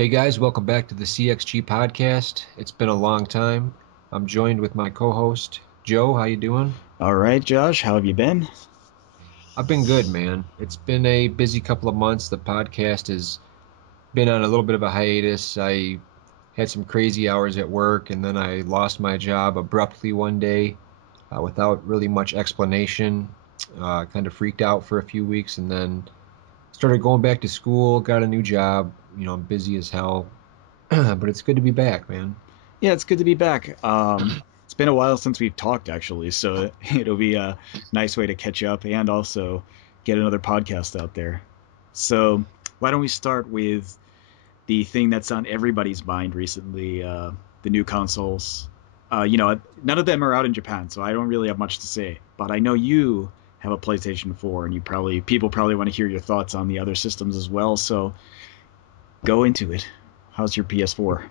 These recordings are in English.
Hey guys, welcome back to the CxG podcast. It's been a long time. I'm joined with my co-host, Joe. How you doing? All right, Josh, how have you been? I've been good, man. It's been a busy couple of months. The podcast has been on a little bit of a hiatus. I had some crazy hours at work, and then I lost my job abruptly one day without really much explanation. Kind of freaked out for a few weeks, and then started going back to school, got a new job. I'm busy as hell, but it's good to be back, man. Yeah, it's good to be back. It's been a while since we've talked, actually, so it'll be a nice way to catch up and also get another podcast out there. So, why don't we start with the thing that's on everybody's mind recently, the new consoles. None of them are out in Japan, so I don't really have much to say. But I know you have a PlayStation 4, and people probably want to hear your thoughts on the other systems as well. So, go into it. How's your PS4?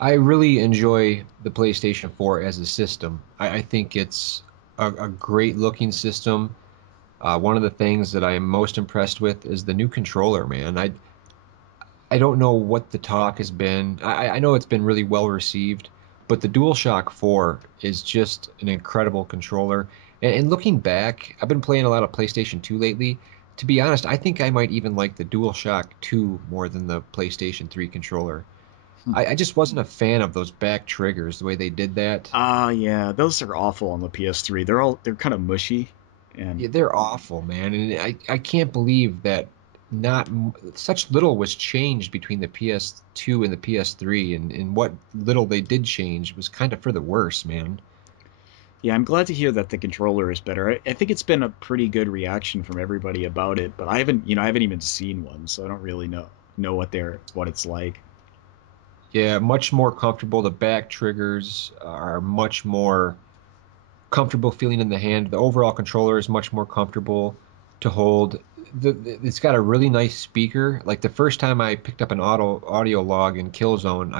I really enjoy the PlayStation 4 as a system. I think it's a great looking system. One of the things that I am most impressed with is the new controller, man. I don't know what the talk has been. I know it's been really well received, but the DualShock 4 is just an incredible controller. And looking back, I've been playing a lot of PlayStation 2 lately. To be honest, I think I might even like the DualShock 2 more than the PlayStation 3 controller. I just wasn't a fan of those back triggers, the way they did that. Yeah, those are awful on the PS3. They're kind of mushy, and Yeah, they're awful, man. And I can't believe that such little was changed between the PS2 and the PS3, and what little they did change was kind of for the worse, man. yeah, I'm glad to hear that the controller is better. I think it's been a pretty good reaction from everybody about it, but I haven't even seen one, so I don't really know what it's like. Yeah, much more comfortable. The back triggers are much more comfortable feeling in the hand. The overall controller is much more comfortable to hold. It's got a really nice speaker. Like the first time I picked up an audio log in Killzone,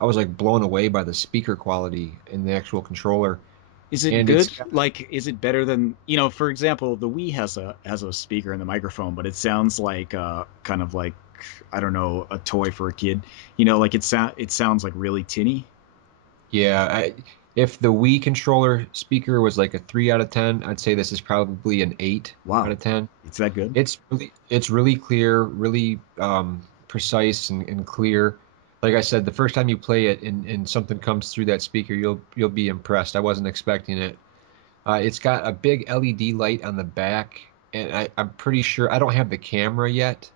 I was like blown away by the speaker quality in the actual controller. Is it And it's good? got, Like, is it better than for example, the Wii has a speaker and the microphone, but it sounds like kind of like I don't know, a toy for a kid. Like it sounds like really tinny. yeah, if the Wii controller speaker was like a 3 out of 10, I'd say this is probably an 8 out Wow, of 10. it's that good. It's really clear, really precise and clear. Like I said, the first time you play it and something comes through that speaker, you'll be impressed. I wasn't expecting it. It's got a big LED light on the back, and I'm pretty sure I don't have the camera yet,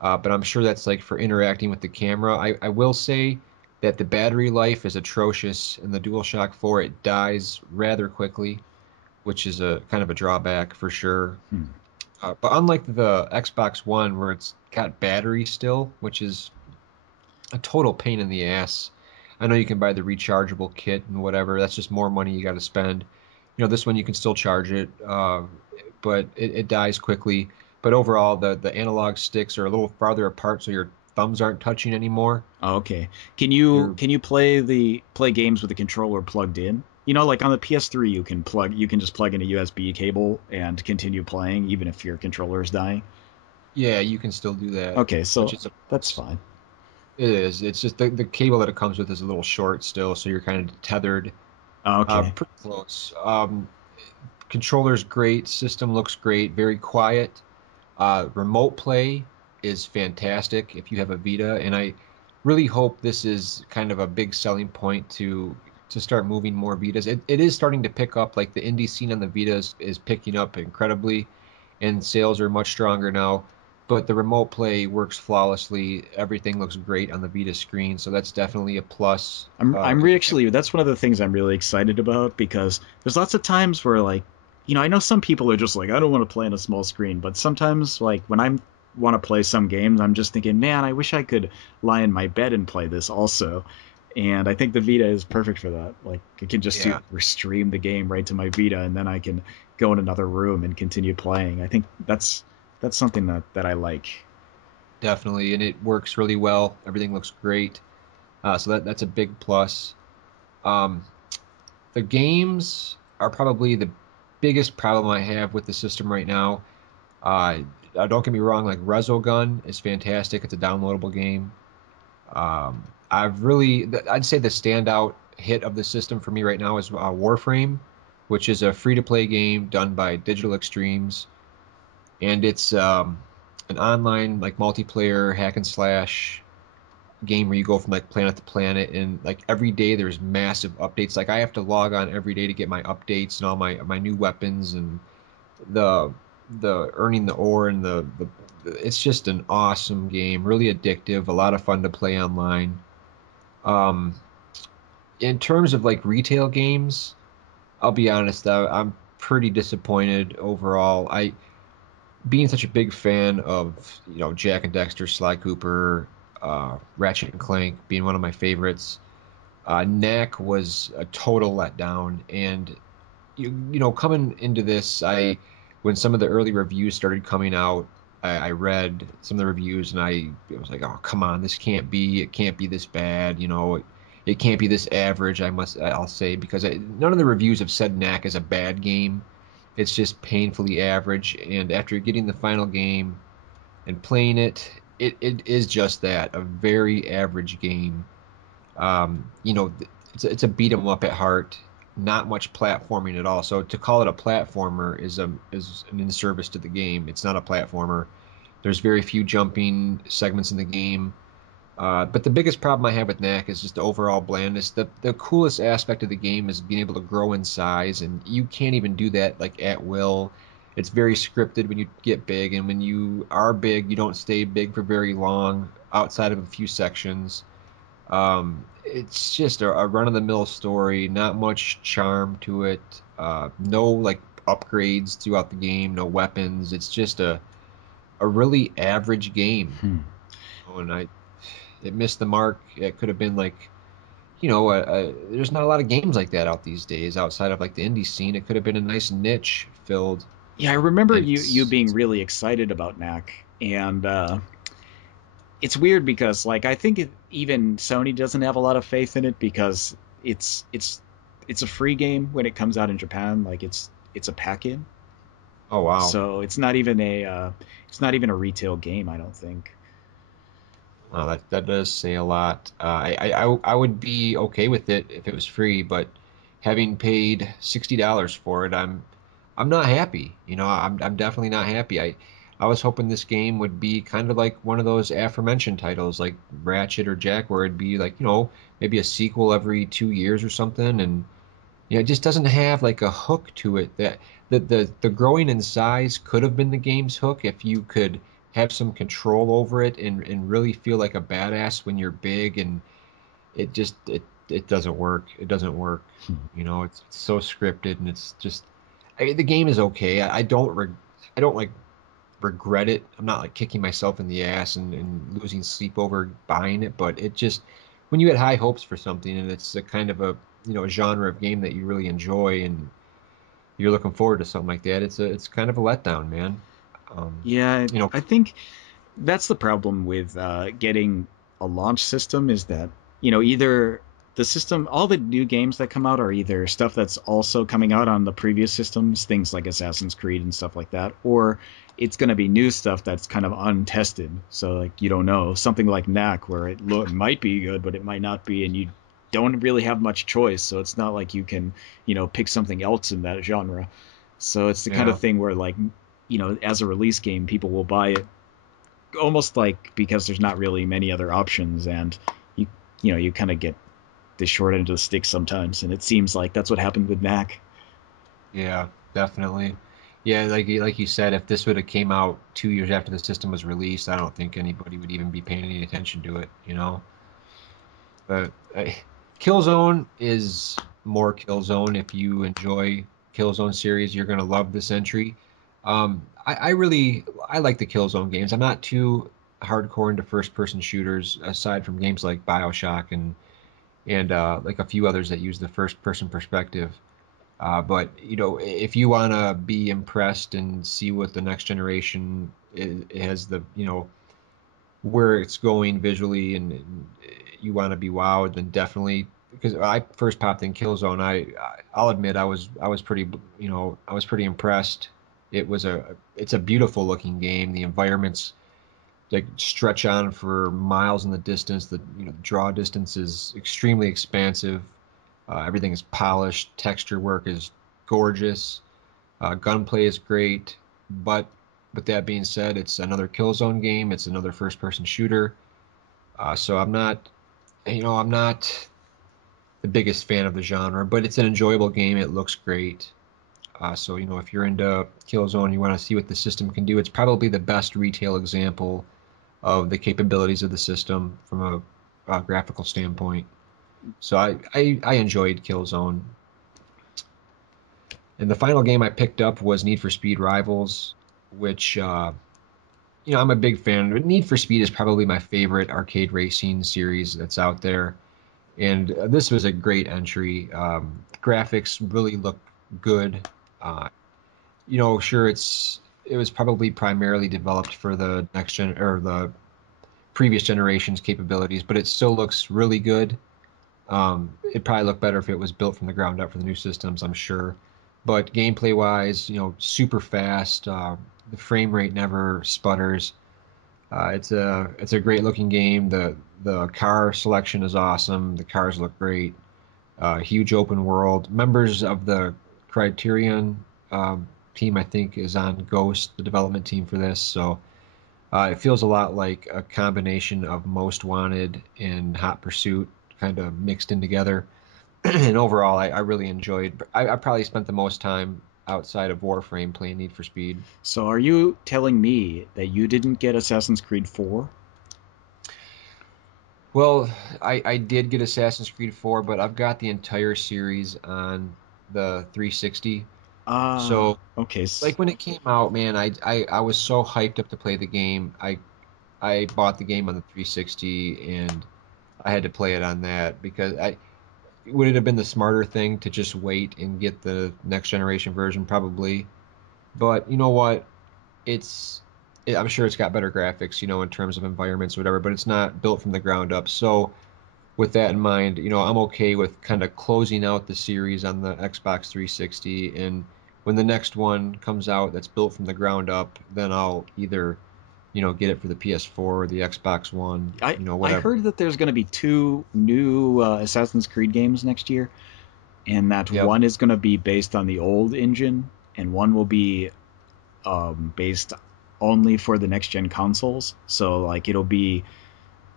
but I'm sure that's like for interacting with the camera. I will say that the battery life is atrocious in the DualShock 4. It dies rather quickly, which is a kind of a drawback for sure. Hmm. But unlike the Xbox One, where it's got battery still, which is a total pain in the ass. I know you can buy the rechargeable kit and whatever. That's just more money you got to spend. This one you can still charge it, but it dies quickly. But overall, the analog sticks are a little farther apart, so your thumbs aren't touching anymore. Oh, okay. Can You're you play games with the controller plugged in? Like on the PS3, you can just plug in a USB cable and continue playing even if your controller is dying. Yeah, you can still do that, Okay, which so is a that's plus. fine. It is. It's just the cable that it comes with is a little short still, so you're kind of tethered. Oh, okay. Pretty close. Controller's great. System looks great. Very quiet. Remote play is fantastic if you have a Vita, and I really hope this is kind of a big selling point to start moving more Vitas. It is starting to pick up, like the indie scene on the Vita is picking up incredibly, and sales are much stronger now. But the remote play works flawlessly. Everything looks great on the Vita screen, so that's definitely a plus. I'm If really you have, actually that's one of the things I'm really excited about because there's lots of times where I know some people are just like I don't want to play on a small screen, but sometimes like when I want to play some games, I'm just thinking, man, I wish I could lie in my bed and play this also. And I think the Vita is perfect for that. Like I can just yeah, stream the game right to my Vita, and then I can go in another room and continue playing. I think that's something that I like. definitely, and it works really well. Everything looks great. So that's a big plus. Um, the games are probably the biggest problem I have with the system right now. Don't get me wrong, like Resogun is fantastic. It's a downloadable game. I'd say the standout hit of the system for me right now is Warframe, which is a free-to-play game done by Digital Extremes, and it's an online like multiplayer hack and slash game where you go from like planet to planet, and like every day there's massive updates. Like I have to log on every day to get my updates and all my new weapons and the the earning the ore and it's just an awesome game, really addictive, a lot of fun to play online. Um, in terms of like retail games, I'll be honest, I'm pretty disappointed overall. I being such a big fan of Jack and Dexter, Sly Cooper, Ratchet and Clank being one of my favorites. Knack was a total letdown, and coming into this, I when some of the early reviews started coming out, I read some of the reviews and I was like, oh come on, this can't be, it can't be this bad, it can't be this average. I'll say because none of the reviews have said Knack is a bad game. It's just painfully average, and after getting the final game and playing it is just that, a very average game. It's a beat 'em up at heart, not much platforming at all. So to call it a platformer is an inservice to the game. It's not a platformer. There's very few jumping segments in the game. But the biggest problem I have with Knack is just the overall blandness. The coolest aspect of the game is being able to grow in size, and you can't even do that like at will. It's very scripted when you get big, and when you are big, you don't stay big for very long outside of a few sections. It's just a run-of-the-mill story, not much charm to it. No like upgrades throughout the game, no weapons. It's just a really average game. Hmm. Oh, and it missed the mark. It could have been like, there's not a lot of games like that out these days outside of like the indie scene. It could have been a nice niche filled, Yeah, I remember and you being really excited about Knack, and it's weird because like I think even Sony doesn't have a lot of faith in it because it's it's it's a free game when it comes out in Japan. Like it's a pack-in, oh wow. so it's not even a retail game. I don't think. Wow, that does say a lot. I would be okay with it if it was free, but having paid $60 for it, I'm not happy. I'm definitely not happy. I was hoping this game would be kind of like one of those aforementioned titles, like Ratchet or Jack, where it'd be like maybe a sequel every 2 years or something, and it just doesn't have like a hook to it. That the growing in size could have been the game's hook if you could have some control over it and really feel like a badass when you're big, and it doesn't work. It doesn't work. It's so scripted, and it's just the game is okay. I don't like regret it. I'm not like kicking myself in the ass and losing sleep over buying it, but it just when you had high hopes for something and it's a kind of a genre of game that you really enjoy and you're looking forward to something like that, it's kind of a letdown, man. Um, Yeah, you know, I think that's the problem with getting a launch system is that either the system, all the new games that come out are either stuff that's also coming out on the previous systems, things like Assassin's Creed and stuff like that, or it's going to be new stuff that's kind of untested. So like you don't know something like Knack where it might be good, but it might not be, and you don't really have much choice. So it's not like you can pick something else in that genre. So it's the kind of yeah, thing where like as a release game, people will buy it almost like because there's not really many other options, and you you kind of get the short end of the stick sometimes, and it seems like that's what happened with Knack. yeah, definitely. Yeah, like you said, if this would have came out 2 years after the system was released, I don't think anybody would even be paying any attention to it. But Killzone is more Killzone. If you enjoy Killzone series, you're gonna love this entry. I like the Killzone games. I'm not too hardcore into first-person shooters, aside from games like BioShock and like a few others that use the first-person perspective. But if you wanna be impressed and see what the next generation has where it's going visually and you want to be wowed, then definitely because I first popped in Killzone, I'll admit I was pretty I was pretty impressed. It's a beautiful looking game. The environments like stretch on for miles in the distance. The draw distance is extremely expansive. Everything is polished. Texture work is gorgeous. Gunplay is great. But with that being said, it's another Killzone game. It's another first-person shooter. So I'm not the biggest fan of the genre, but it's an enjoyable game. It looks great. So if you're into Killzone, you want to see what the system can do. It's probably the best retail example of the capabilities of the system from a graphical standpoint. So I enjoyed Killzone. And the final game I picked up was Need for Speed Rivals, which I'm a big fan. Need for Speed is probably my favorite arcade racing series that's out there. And this was a great entry. Graphics really look good. Uh, sure, it was probably primarily developed for the next gen or the previous generation's capabilities, but it still looks really good. It'd probably look better if it was built from the ground up for the new systems, I'm sure. But gameplay wise, super fast. The frame rate never sputters. It's a great looking game. The car selection is awesome. The cars look great. Huge open world. Members of the Criterion team, I think, is on Ghost, the development team for this. So it feels a lot like a combination of Most Wanted and Hot Pursuit kind of mixed in together. And overall, I really enjoyed. I probably spent the most time outside of Warframe playing Need for Speed. So are you telling me that you didn't get Assassin's Creed 4? Well, I did get Assassin's Creed 4, but I've got the entire series on the 360. So, Okay. like when it came out, man, I was so hyped up to play the game. I bought the game on the 360 and I had to play it on that because I would it have been the smarter thing to just wait and get the next generation version probably. But you know what? I'm sure it's got better graphics, in terms of environments or whatever, but it's not built from the ground up. So with that in mind, I'm okay with kind of closing out the series on the Xbox 360. And when the next one comes out that's built from the ground up, then I'll either, get it for the PS4 or the Xbox One, I whatever. heard that there's going to be two new Assassin's Creed games next year, and that Yep. one is going to be based on the old engine, and one will be based only for the next gen consoles. So like it'll be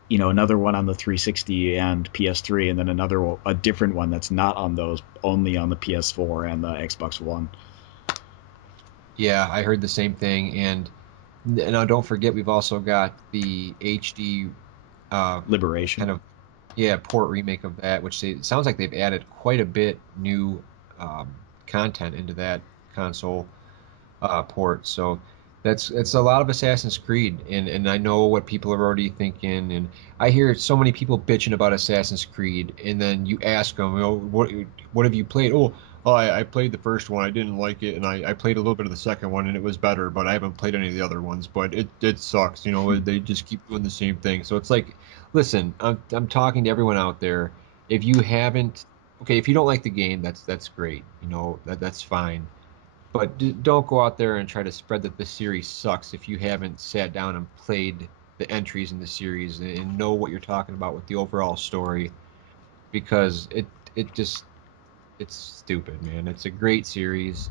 another one on the 360 and PS3, and then a different one that's not on those, only on the PS4 and the Xbox One. Yeah, I heard the same thing. And now don't forget, we've also got the HD Liberation. kind of port remake of that, which it sounds like they've added quite a bit new content into that console port. So it's a lot of Assassin's Creed, and I know what people are already thinking. And I hear so many people bitching about Assassin's Creed, and then you ask them, what have you played? Oh, I played the first one. I didn't like it, and I played a little bit of the second one, and it was better. But I haven't played any of the other ones. But it sucks. They just keep doing the same thing. So it's like, listen, I'm talking to everyone out there. If you haven't, okay, if you don't like the game, that's great. That's fine. But don't go out there and try to spread that the series sucks if you haven't sat down and played the entries in the series and know what you're talking about with the overall story, because it's stupid, man. It's a great series.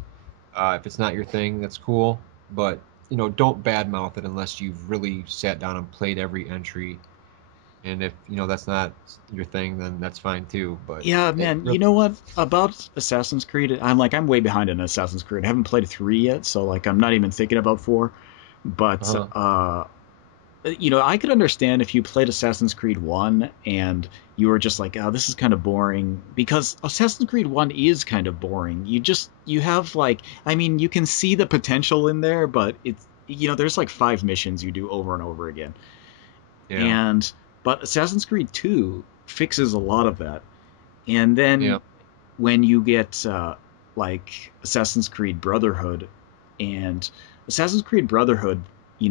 If it's not your thing, that's cool, but don't badmouth it unless you've really sat down and played every entry. And if that's not your thing, then that's fine too. But Yeah, it man. really, You know what about Assassin's Creed? I'm way behind in Assassin's Creed. I haven't played 3 yet, so like I'm not even thinking about 4. But uh I could understand if you played Assassin's Creed 1 and you were just like, oh, this is kind of boring, because Assassin's Creed 1 is kind of boring. You have like, I mean, you can see the potential in there, but it's, there's like 5 missions you do over and over again. yeah, And, but Assassin's Creed 2 fixes a lot of that. And then yeah, when you get like Assassin's Creed Brotherhood, and Assassin's Creed Brotherhood,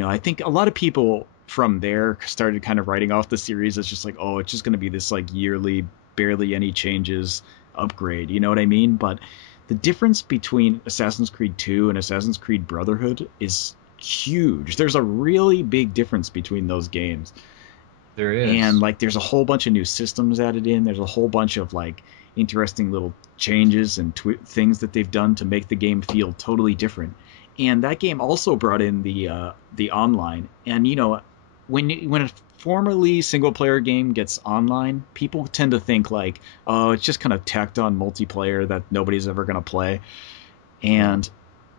I think a lot of people from there started kind of writing off the series as just like, oh, it's just going to be this like yearly, barely any changes upgrade. You know what I mean? But the difference between Assassin's Creed 2 and Assassin's Creed Brotherhood is huge. There's a really big difference between those games. There And is. like there's a whole bunch of new systems added in. There's a whole bunch of like interesting little changes and things that they've done to make the game feel totally different. And that game also brought in the online. And you know, when a formerly single player game gets online, people tend to think like, oh, it's just kind of tacked on multiplayer that nobody's ever going to play. Yeah. And,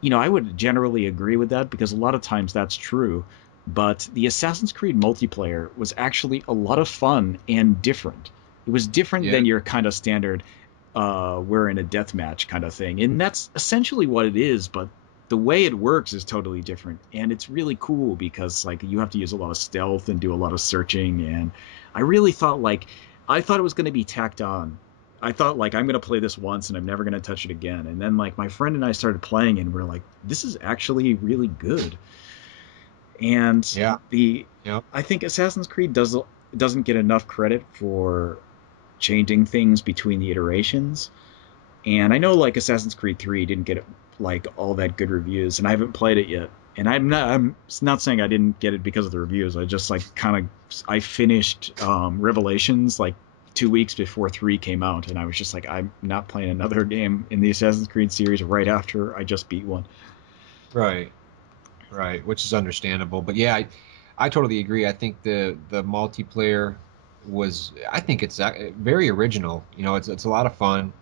you know, I would generally agree with that because a lot of times that's true. But the Assassin's Creed multiplayer was actually a lot of fun and different. It was different Yeah. than your kind of standard, we're in a deathmatch kind of thing. And that's essentially what it is, but the way it works is totally different. And it's really cool because, like, you have to use a lot of stealth and do a lot of searching. And I really thought, like, I thought it was going to be tacked on. I thought like I'm gonna play this once and I'm never gonna touch it again. And then like my friend and I started playing and we're like, this is actually really good. And Yeah. the Yeah. I think Assassin's Creed doesn't get enough credit for changing things between the iterations. And I know like Assassin's Creed 3 didn't get like all that good reviews, and I haven't played it yet. And I'm not saying I didn't get it because of the reviews. I just like kind of I finished Revelations like 2 weeks before 3 came out, and I was just like, I'm not playing another game in the Assassin's Creed series right after I just beat one. Right. Right. Which is understandable. But yeah, I totally agree. I think the multiplayer was, I think it's very original. You know, it's a lot of fun.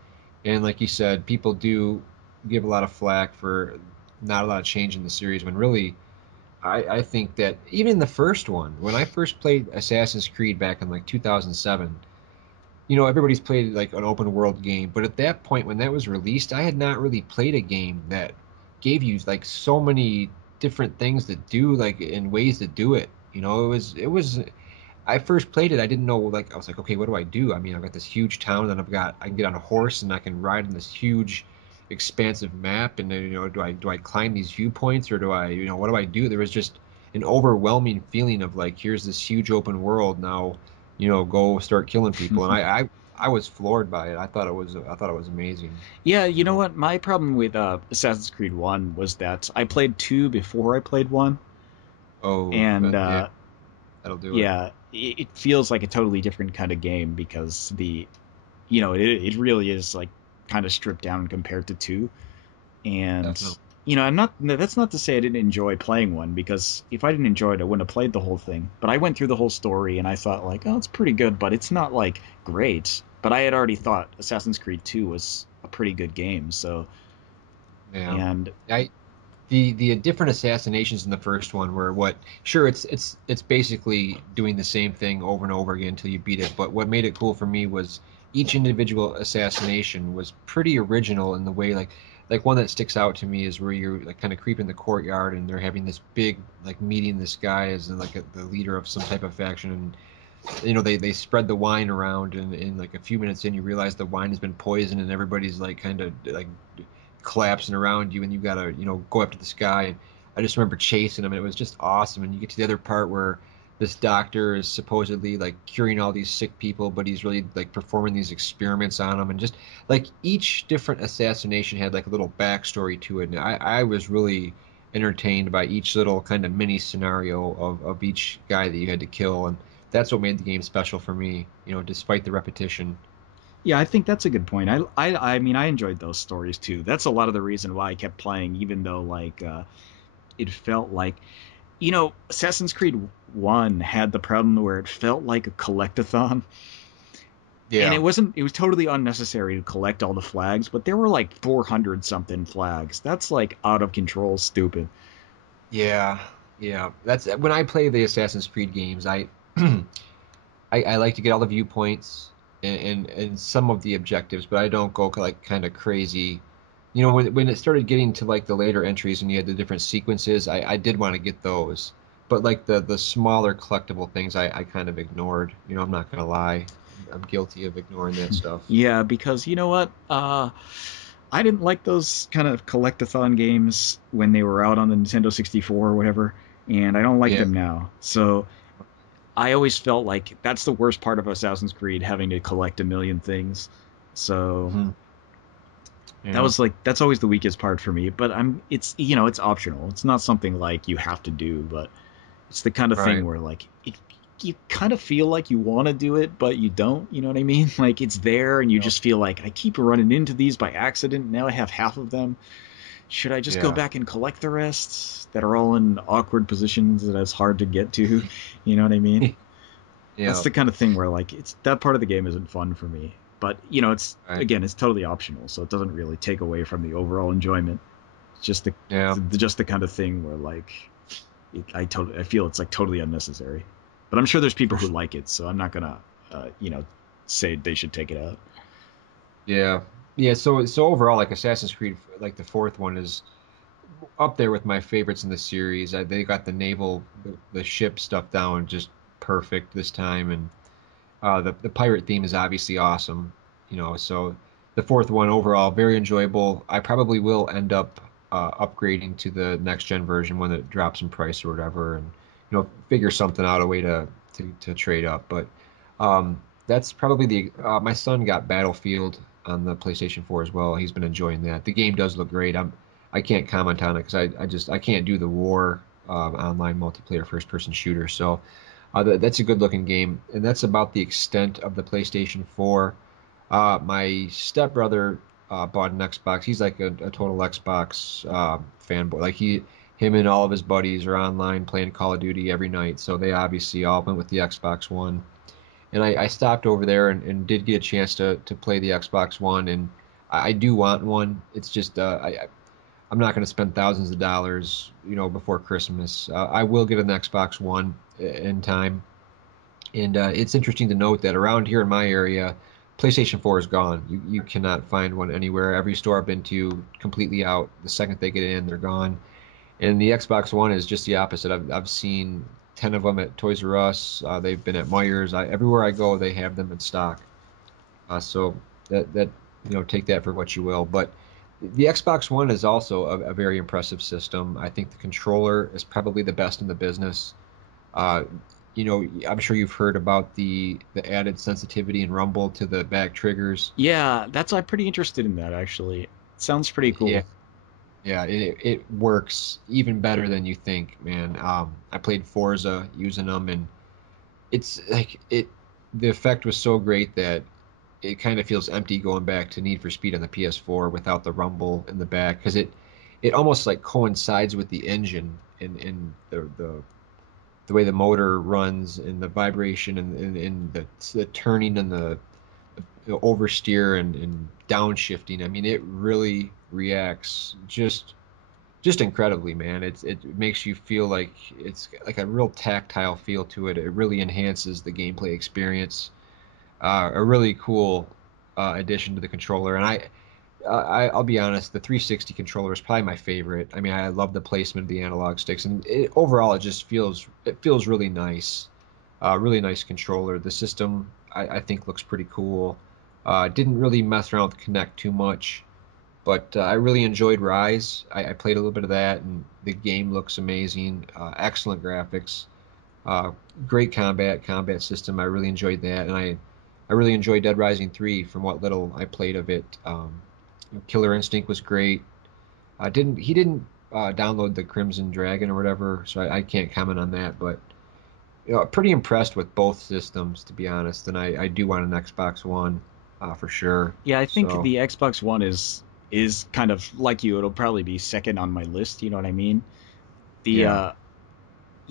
And like you said, people do give a lot of flack for not a lot of change in the series when really I think that even the first one, when I first played Assassin's Creed back in like 2007, you know, everybody's played like an open world game, but at that point when that was released, I had not really played a game that gave you like so many different things to do, like in ways to do it. You know, it was I first played it, I didn't know, like I was like, okay, what do I do? I mean, I've got this huge town, and I can get on a horse and I can ride in this huge expansive map, and then, you know, do I climb these viewpoints, or do I, you know, what do I do? There was just an overwhelming feeling of like, here's this huge open world now, you know, go start killing people. And I was floored by it. I thought it was amazing. Yeah, you You know know. what? My problem with Assassin's Creed 1 was that I played 2 before I played 1, Oh, and yeah, that'll do it. yeah, it feels like a totally different kind of game because it really is like kind of stripped down compared to 2. And Definitely. I'm not that's not to say I didn't enjoy playing 1, because if I didn't enjoy it I wouldn't have played the whole thing. But I went through the whole story and I thought like, oh, it's pretty good, but it's not like great. But I had already thought Assassin's Creed 2 was a pretty good game. So, Yeah. and I the different assassinations in the first one were what, sure, it's basically doing the same thing over and over again until you beat it, but what made it cool for me was each individual assassination was pretty original in the way, like one that sticks out to me is where you're like kind of creeping the courtyard and they're having this big like meeting this guy as like the leader of some type of faction, and you know they spread the wine around, and in like a few minutes in you realize the wine has been poisoned and everybody's like kind of like collapsing around you, and you gotta, you know, go up to this guy. And I just remember chasing him, and it was just awesome. And you get to the other part where this doctor is supposedly like curing all these sick people, but he's really like performing these experiments on them, and just like each different assassination had like a little backstory to it. And I was really entertained by each little kind of mini scenario of each guy that you had to kill, and that's what made the game special for me, you know, despite the repetition. yeah, I think that's a good point. I mean, I enjoyed those stories too. That's a lot of the reason why I kept playing, even though like it felt like, Assassin's Creed 1 had the problem where it felt like a collectathon. And Yeah. it was totally unnecessary to collect all the flags, but there were like 400 something flags. That's like out of control stupid. Yeah, yeah. That's when I play the Assassin's Creed games. I like to get all the viewpoints and some of the objectives, but I don't go like kind of crazy. You know, when it started getting to like the later entries and you had the different sequences, I did want to get those. But like the smaller collectible things, I kind of ignored. You know, I'm not gonna lie. I'm guilty of ignoring that stuff. Yeah, because you know what? I didn't like those kind of collectathon games when they were out on the Nintendo 64 or whatever, and I don't like Yeah. them now. So I always felt like that's the worst part of Assassin's Creed, having to collect a million things. So Mhm. That Yeah. was like that's always the weakest part for me. But it's it's optional. It's not something like you have to do, but it's the kind of thing Right. where like you kind of feel like you want to do it, but you don't. You know what I mean? Like it's there, and you Yeah. just feel like I keep running into these by accident. Now I have half of them. Should I just go Yeah. back and collect the rest that are all in awkward positions that it's hard to get to? You know what I mean? That's Yeah. the kind of thing where like it's that part of the game isn't fun for me. But it's Right. again it's totally optional, so it doesn't really take away from the overall enjoyment. It's just Yeah. just the kind of thing where like I feel it's like totally unnecessary. But I'm sure there's people For who sure. like it, so I'm not gonna say they should take it out. Yeah. Yeah. So overall, like Assassin's Creed, like the fourth one is up there with my favorites in the series. They got the ship stuff down just perfect this time, and the pirate theme is obviously awesome. So the fourth one overall very enjoyable. I probably will end up upgrading to the next gen version when it drops in price or whatever, and figure something out, a way to trade up. But that's probably the my son got Battlefield on the PlayStation 4 as well. He's been enjoying that. The game does look great. I can't comment on it because I can't do the war online multiplayer first person shooter. So that's a good looking game, and that's about the extent of the PlayStation 4. My stepbrother bought an Xbox. He's like a total Xbox fanboy. Like him and all of his buddies are online playing Call of Duty every night. So they obviously all went with the Xbox One. And I stopped over there and did get a chance to play the Xbox One, and I do want one. It's just I'm not going to spend thousands of dollars, before Christmas. I will get an Xbox One in time, and it's interesting to note that around here in my area, PlayStation 4 is gone. You cannot find one anywhere. Every store I've been to, completely out. The second they get in, they're gone. And the Xbox One is just the opposite. I've seen 10 of them at Toys R Us. They've been at Myers. Everywhere I go, they have them in stock. So that take that for what you will. But the Xbox One is also a very impressive system. I think the controller is probably the best in the business. Uh, I'm sure you've heard about the added sensitivity and rumble to the back triggers. Yeah, I'm pretty interested in that actually. Sounds pretty Yeah, cool. yeah, it works even better than you think, man. I played Forza using them, and it's like the effect was so great that it kind of feels empty going back to Need for Speed on the PS4 without the rumble in the back, because it almost like coincides with the engine and the way the motor runs and the vibration and the turning and the oversteer and downshifting. I mean, it really reacts just incredibly, man. It makes you feel like it's like a real tactile feel to it. It really enhances the gameplay experience. A really cool addition to the controller, and I'll be honest, the 360 controller is probably my favorite. I mean, I love the placement of the analog sticks, and overall, it feels really nice. Really nice controller. The system I think looks pretty cool. Didn't really mess around with Connect too much, but I really enjoyed Rise. I played a little bit of that, and the game looks amazing. Excellent graphics. Uh, Great combat system. I really enjoyed that, and I really enjoyed Dead Rising 3 from what little I played of it. Killer Instinct was great. He didn't download the Crimson Dragon or whatever, so I can't comment on that. But pretty impressed with both systems, to be honest. And I do want an Xbox One for sure. Yeah, I think So the Xbox One is kind of like you. It'll probably be second on my list. You know what I mean? The yeah,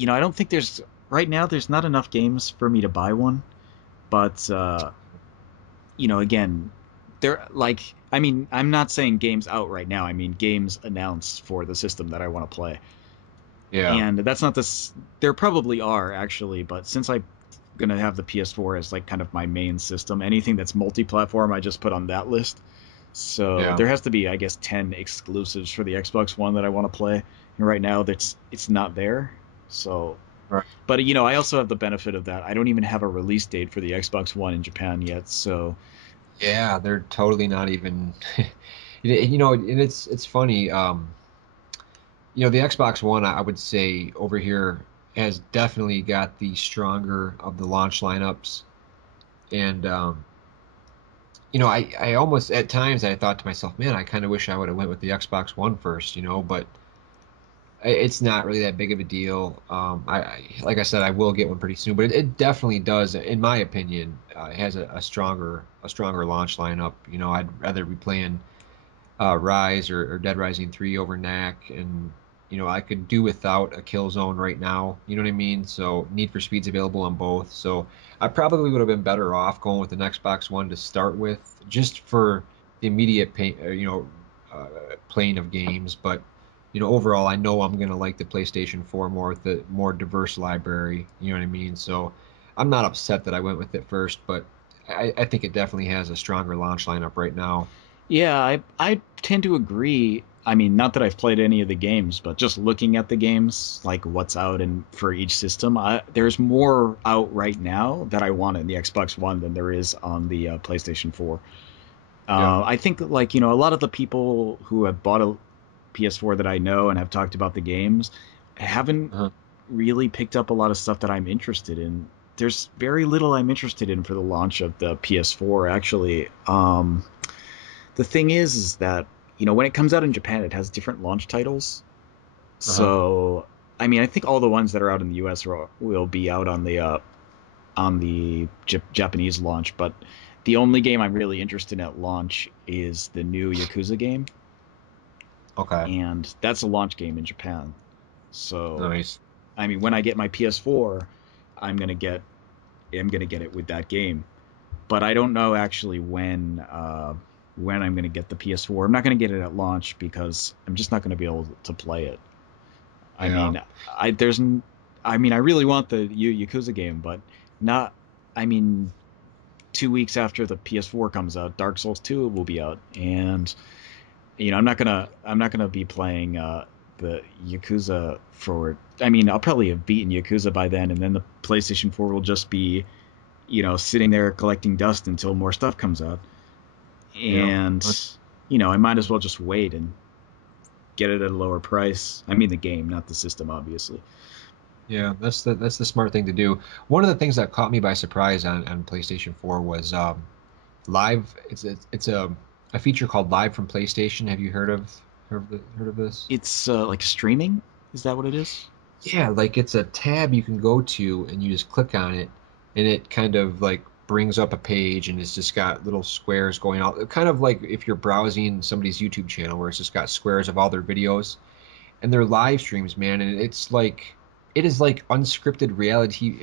I don't think there's right now. There's not enough games for me to buy one. But again, they're like. I mean, I'm not saying games out right now. I mean games announced for the system that I want to play. yeah, And that's not this. There probably are actually, but since I'm gonna have the PS4 as like kind of my main system, anything that's multi-platform, I just put on that list. So yeah. there has to be, I guess, 10 exclusives for the Xbox One that I want to play. And right now, it's not there. So, Right. but I also have the benefit of that. I don't even have a release date for the Xbox One in Japan yet. So, Yeah, they're totally not even. And it's funny. The Xbox One, I would say over here has definitely got the stronger of the launch lineups, and I almost at times I thought to myself, man, I kind of wish I would have went with the Xbox One first, but it's not really that big of a deal. Like I said, I will get one pretty soon, but it definitely does, in my opinion, it has a stronger launch lineup. I'd rather be playing Rise or Dead Rising 3 over Knack, and I could do without a Killzone right now. You know what I mean? So Need for Speed's available on both. So I probably would have been better off going with an Xbox One to start with, just for the immediate playing of games. But overall, I know I'm gonna like the PlayStation 4 more with the more diverse library. You know what I mean? So I'm not upset that I went with it first, but I think it definitely has a stronger launch lineup right now. Yeah, I tend to agree. I mean, not that I've played any of the games, but just looking at the games, like what's out and for each system, there's more out right now that I want in the Xbox One than there is on the PlayStation 4. Yeah. I think like a lot of the people who have bought a PS4 that I know and have talked about the games haven't Uh-huh. really picked up a lot of stuff that I'm interested in. There's very little I'm interested in for the launch of the PS4, actually. The thing is that when it comes out in Japan, it has different launch titles. Uh-huh. So, I mean, I think all the ones that are out in the U.S. will be out on the Japanese launch. But the only game I'm really interested in at launch is the new Yakuza game, Okay. and that's a launch game in Japan. So, Nice. I mean, when I get my PS4, I'm gonna get I'm gonna get it with that game. But I don't know actually when I'm going to get the PS4. I'm not going to get it at launch because I'm just not going to be able to play it. I Yeah. mean, I there's I mean, I really want the Yakuza game, but not. I mean, 2 weeks after the PS4 comes out, Dark Souls 2 will be out, and I'm not gonna be playing the Yakuza for. I mean, I'll probably have beaten Yakuza by then, and then the PlayStation 4 will just be sitting there collecting dust until more stuff comes out. Yeah. And I might as well just wait and get it at a lower price. I mean, the game, not the system, obviously. Yeah, that's the smart thing to do. One of the things that caught me by surprise on PlayStation 4 was live. It's a feature called Live from PlayStation. Have you heard of this? It's like streaming. Is that what it is? Yeah, like it's a tab you can go to and you just click on it and it kind of like brings up a page and it's just got little squares going out. Kind of like if you're browsing somebody's YouTube channel where it's just got squares of all their videos and they're live streams, man, and it is like unscripted reality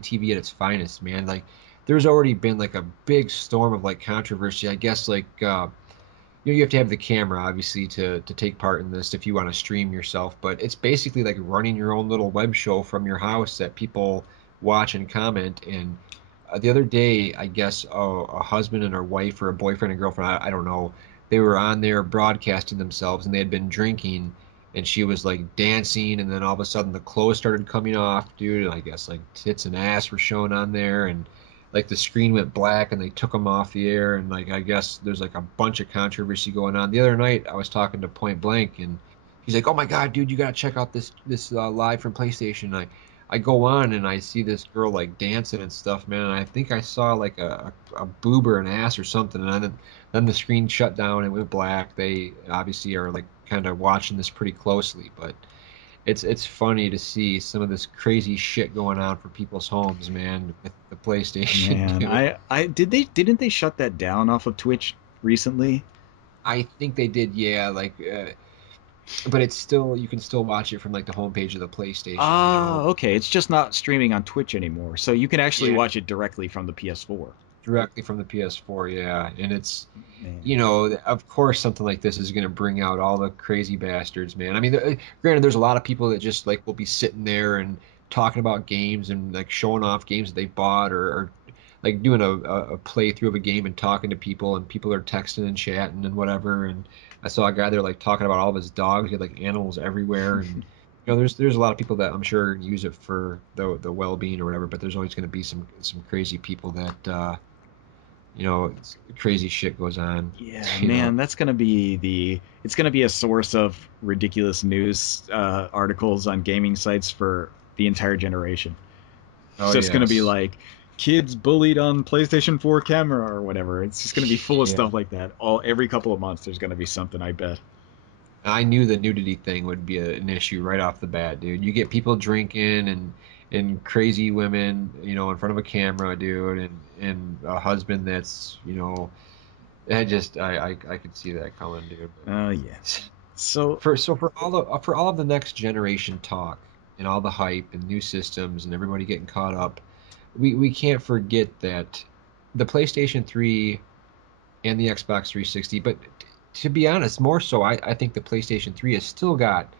TV at its finest, man. Like there's already been like a big storm of like controversy, I guess, like you have to have the camera obviously to take part in this if you want to stream yourself, but it's basically like running your own little web show from your house that people watch and comment. And the other day, I guess a husband and a wife or a boyfriend and girlfriend, I don't know, they were on there broadcasting themselves and they had been drinking and she was like dancing and then all of a sudden the clothes started coming off, dude, and I guess like tits and ass were showing on there and like the screen went black and they took them off the air and like I guess there's like a bunch of controversy going on. The other night I was talking to Point Blank and he's like, "Oh my God, dude, you gotta check out this live from PlayStation." And I go on and I see this girl like dancing and stuff, man. And I think I saw like a boob or an ass or something, and then the screen shut down and went black. They obviously are like kind of watching this pretty closely, but it's funny to see some of this crazy shit going on for people's homes, man, with the PlayStation, Man, dude. didn't they shut that down off of Twitch recently? I think they did, yeah, like, but it's still you can still watch it from like the homepage of the PlayStation, Ah, okay. It's just not streaming on Twitch anymore, so you can actually Yeah, watch it directly from the PS4. directly from the PS4, yeah, and it's Man. of course, something like this is going to bring out all the crazy bastards, man. I mean, granted, there's a lot of people that just like will be sitting there and talking about games and like showing off games that they bought or like doing a playthrough of a game and talking to people and people are texting and chatting and whatever. And I saw a guy there like talking about all of his dogs. He had like animals everywhere and. There's a lot of people that I'm sure use it for the well-being or whatever, but there's always going to be some crazy people that crazy shit goes on. Yeah, you know. man, that's gonna be it's gonna be a source of ridiculous news articles on gaming sites for the entire generation. It's Oh just gonna be yes. like kids bullied on PlayStation 4 camera or whatever. It's just going to be full of Yeah. stuff like that. Every couple of months, there's going to be something. I bet. I knew the nudity thing would be an issue right off the bat, dude. You get people drinking and crazy women, in front of a camera, dude, and a husband that's, I could see that coming, dude. Oh yeah. So For all of the next generation talk and all the hype and new systems and everybody getting caught up, we can't forget that the PlayStation 3 and the Xbox 360, but to be honest, more so, I think the PlayStation 3 has still got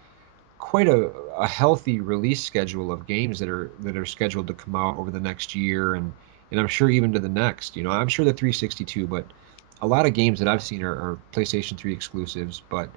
quite a healthy release schedule of games that are scheduled to come out over the next year and I'm sure even to the next. I'm sure the 360 too, but a lot of games that I've seen are PlayStation 3 exclusives. But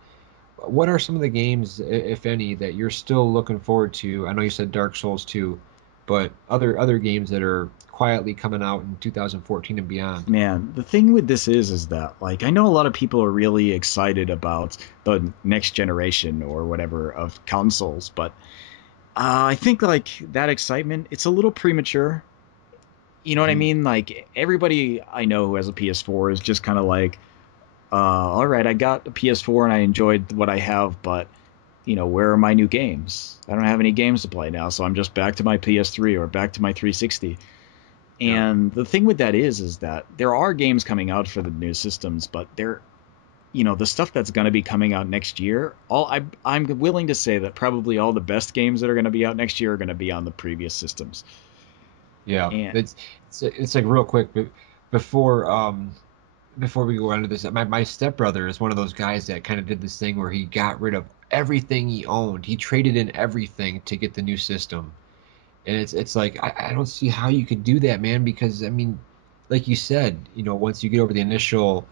what are some of the games, if any, that you're still looking forward to? I know you said Dark Souls 2, but other games that are quietly coming out in 2014 and beyond. man, the thing with this is that like I know a lot of people are really excited about the next generation or whatever of consoles, but I think like that excitement, it's a little premature. You know what I Hmm. mean? Like everybody I know who has a PS4 is just kind of like, all right, I got a PS4 and I enjoyed what I have, but where are my new games? I don't have any games to play now, so I'm just back to my PS3 or back to my 360. Yeah. And the thing with that is that there are games coming out for the new systems, but the stuff that's going to be coming out next year, I'm willing to say that probably all the best games that are going to be out next year are going to be on the previous systems. Yeah, And it's like real quick, but before before we go on to this, my stepbrother is one of those guys that kind of did this thing where he got rid of everything he owned. He traded in everything to get the new system. And it's like I don't see how you could do that, man, because I mean, like you said, once you get over the initial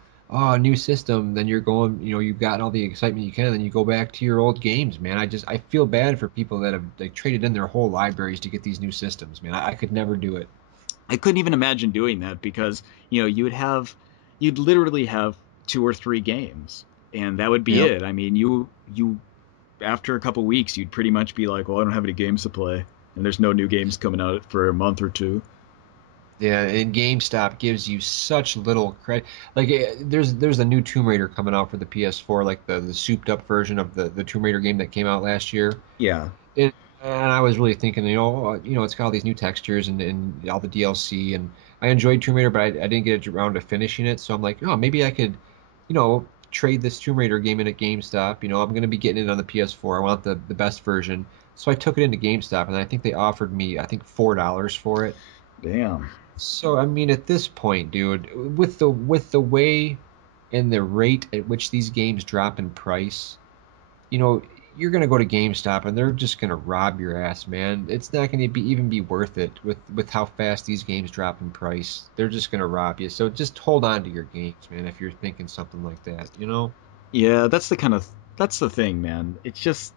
new system, then you're going, you've gotten all the excitement you can, then you go back to your old games, man. I feel bad for people that have like traded in their whole libraries to get these new systems, man. I could never do it. I couldn't even imagine doing that because you'd literally have two or three games, and that would be Yep. it. I mean, you after a couple weeks, you'd pretty much be like, well, I don't have any games to play, and there's no new games coming out for a month or two. Yeah, and GameStop gives you such little credit. Like there's a new Tomb Raider coming out for the PS4, like the souped up version of the Tomb Raider game that came out last year. Yeah, And I was really thinking, it's got all these new textures and all the DLC, and I enjoyed Tomb Raider, but I didn't get around to finishing it. So I'm like, oh, maybe I could, trade this Tomb Raider game in at GameStop. I'm going to be getting it on the PS4. I want the best version. So I took it into GameStop, and I think they offered me, I think $4 for it. damn. So I mean, at this point, dude, with the way and the rate at which these games drop in price, you know, you're gonna go to GameStop and they're just gonna rob your ass, man. It's not gonna be even be worth it with how fast these games drop in price. They're just gonna rob you. So just hold on to your games, man, if you're thinking something like that. Yeah, that's the thing, man. It's just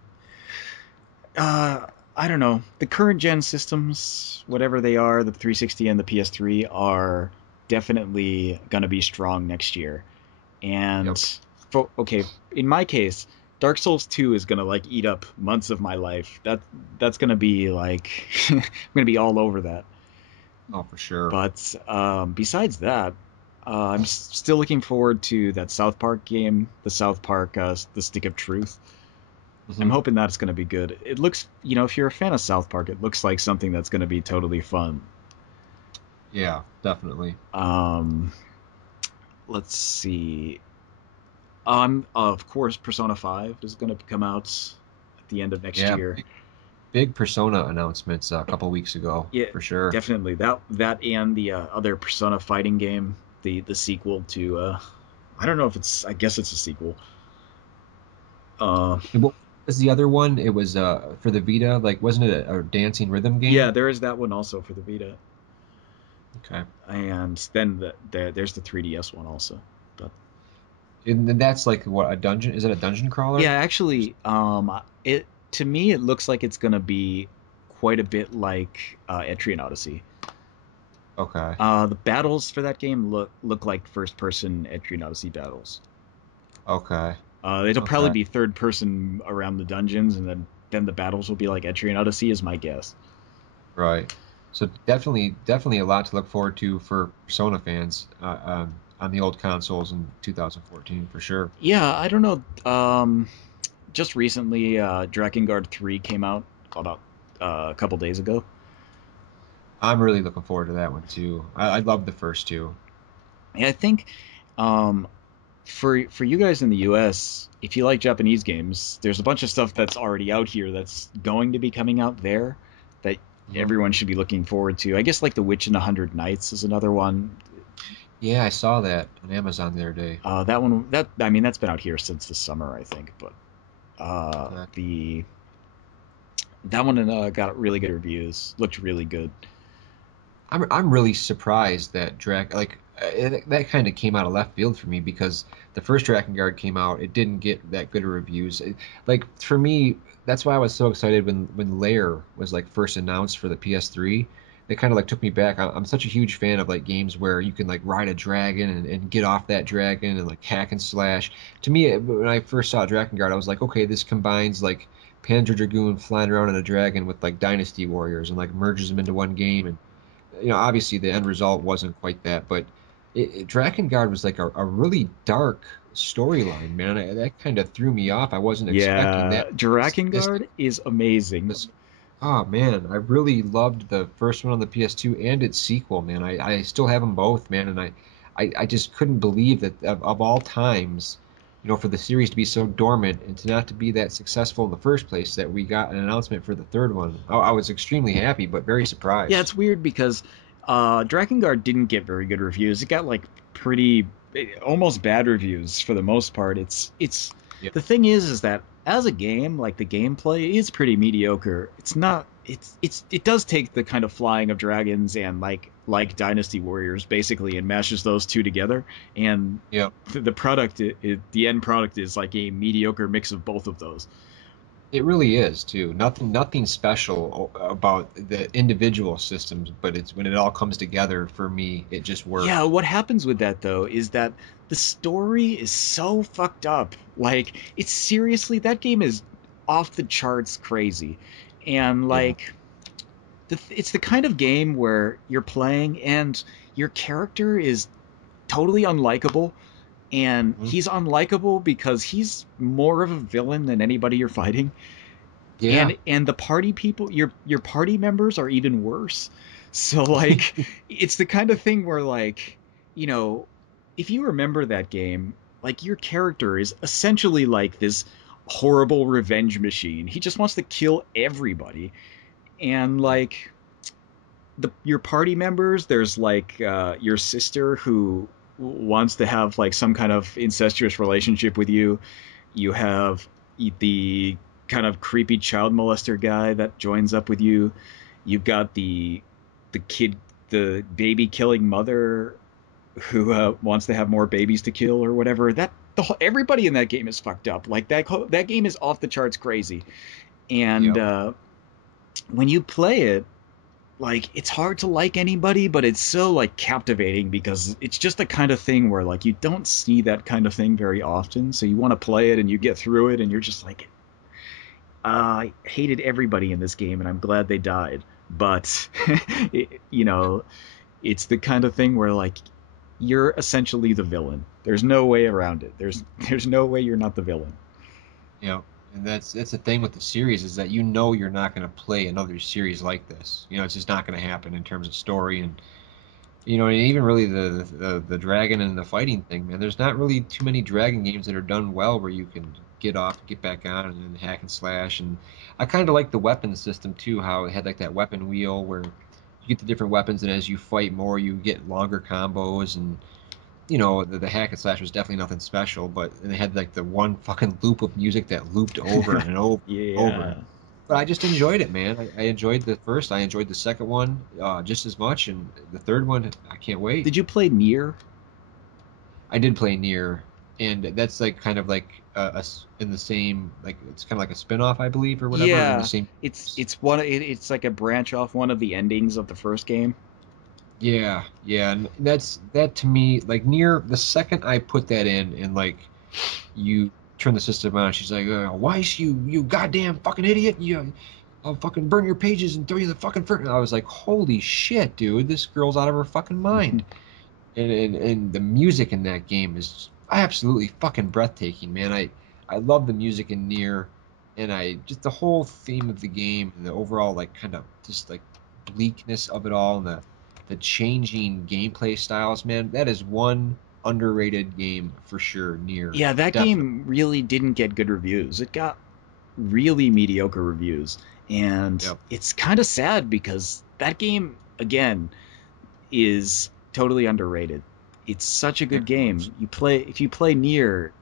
uh I don't know. The current gen systems, whatever they are, the 360 and the PS3 are definitely gonna be strong next year. And Yep. okay, in my case, Dark Souls 2 is gonna like eat up months of my life. That's gonna be like I'm gonna be all over that. Oh, for sure. But besides that, I'm still looking forward to that South Park game, the South Park, the Stick of Truth. I'm Hmm. hoping that's gonna be good. It looks, if you're a fan of South Park, it looks like something that's gonna be totally fun. Yeah, definitely. Um, let's see. Of course, Persona 5 is gonna come out at the end of next Yeah, year. big Persona announcements a couple weeks ago, Yeah, for sure. definitely that and the other Persona fighting game, the sequel to I don't know if it's I guess it's a sequel. Uh, And what was the other one? It was for the Vita, like wasn't it a dancing rhythm yeah, game? there is that one also for the Vita, Okay. and then there's the 3DS one also. But And then that's like what, a dungeon? Is it a dungeon yeah, crawler? actually, it to me it looks like it's gonna be quite a bit like Etrian Odyssey. Okay. The battles for that game look like first person Etrian Odyssey battles. Okay. It'll probably Okay. be third person around the dungeons, and then the battles will be like Etrian Odyssey, is my guess. Right. So definitely a lot to look forward to for Persona fans on the old consoles in 2014 for sure. Yeah, I don't know. Just recently, Drakengard 3 came out about a couple days ago. I'm really looking forward to that one too. I love the first two. And I think um, for you guys in the US, if you like Japanese games, there's a bunch of stuff that's already out here that's going to be coming out there that Mhm. everyone should be looking forward to. I guess like The Witch and 100 Nights is another one. Yeah, I saw that on Amazon the other day. That one, that I mean, that's been out here since the summer, I think. But Uh, the that one got really good reviews. Looked really good. I'm really surprised that that kind of came out of left field for me because the first Drakengard came out, it didn't get that good of reviews. Like for me, that's why I was so excited when Lair was like first announced for the PS3. It kind of like took me back. I'm such a huge fan of like games where you can like ride a dragon and get off that dragon and like hack and slash. To me, when I first saw Drakengard, I was like, okay, this combines like Panzer Dragoon flying around on a dragon with like Dynasty Warriors and like merges them into one game. And obviously the end result wasn't quite that, but Drakengard was like a really dark storyline, man. That kind of threw me off. I wasn't expecting Yeah, that. This Drakengard is amazing. was, oh man, I really loved the first one on the PS2 and its sequel, man. I still have them both, man, and I just couldn't believe that of all times, for the series to be so dormant and to not to be that successful in the first place, that we got an announcement for the third one. I was extremely happy, but very Yeah, surprised. it's weird because Drakengard didn't get very good reviews. It got like pretty almost bad reviews for the most part. It's Yeah. the thing is that as a game, like the gameplay is pretty mediocre. It's not it does take the kind of flying of dragons and like Dynasty Warriors basically and mashes those two together and Yeah. the product the end product is like a mediocre mix of both of those. It really is too. Nothing special about the individual systems, but it's when it all comes together for me, it just Yeah, worked. what happens with that though is that the story is so fucked up. Like, it's seriously that game is off the charts crazy. And Yeah. like it's the kind of game where you're playing and your character is totally unlikable and Mhm. he's unlikable because he's more of a villain than anybody you're fighting. Yeah. And the party people your party members are even worse. So like it's the kind of thing where like, you know, if you remember that game, like your character is essentially like this horrible revenge machine. He just wants to kill everybody. And Yeah. like your party members, there's like your sister who wants to have like some kind of incestuous relationship with you. You have the kind of creepy child molester guy that joins up with you. You've got the kid, the baby killing mother who wants to have more babies to kill or whatever. Everybody in that game is fucked up. Like that game is off the charts crazy. And Yep. when you play it, like it's hard to like anybody, but it's so like captivating because it's just the kind of thing where like you don't see that kind of thing very often. So you want to play it and you get through it and you're just like, I hated everybody in this game and I'm glad they died. But you know, it's the kind of thing where like you're essentially the villain. There's no way around it. There's no way you're not the villain. Yep. And that's the thing with the series is that you're not going to play another series like this. It's just not going to happen in terms of story and even really the dragon and the fighting thing, man. There's not really too many dragon games that are done well where you can get off, get back on, and then hack and slash. And I kind of like the weapon system too, how it had like that weapon wheel where you get the different weapons, and as you fight more, you get longer combos. And the hack and slash was definitely nothing special, but and they had like the one fucking loop of music that looped over and over and over. Yeah. But I just enjoyed it, man. I enjoyed the first. I enjoyed the second one just as much, and the third one, I can't wait. Did you play Nier? I did play Nier, and that's like kind of like in the same like it's kind of like a spin-off, I believe, or whatever, in the Yeah, same. it's like a branch off one of the endings of the first game. Yeah, and that to me like Nier. The second I put that in, and like you turn the system on, she's like, "Weiss, you goddamn fucking idiot! I'll fucking burn your pages and throw you the fucking furnace. I was like, holy shit, dude, this girl's out of her fucking mind. And the music in that game is absolutely fucking breathtaking, man. I love the music in Nier, and I just the whole theme of the game and the overall like kind of just like bleakness of it all and the changing gameplay styles, man. That is one underrated game for sure. Nier, Yeah, that definitely. game really didn't get good reviews. It got really mediocre reviews. And Yep. it's kind of sad because that game, again, is totally underrated. It's such a good Very much. game. If you play Nier,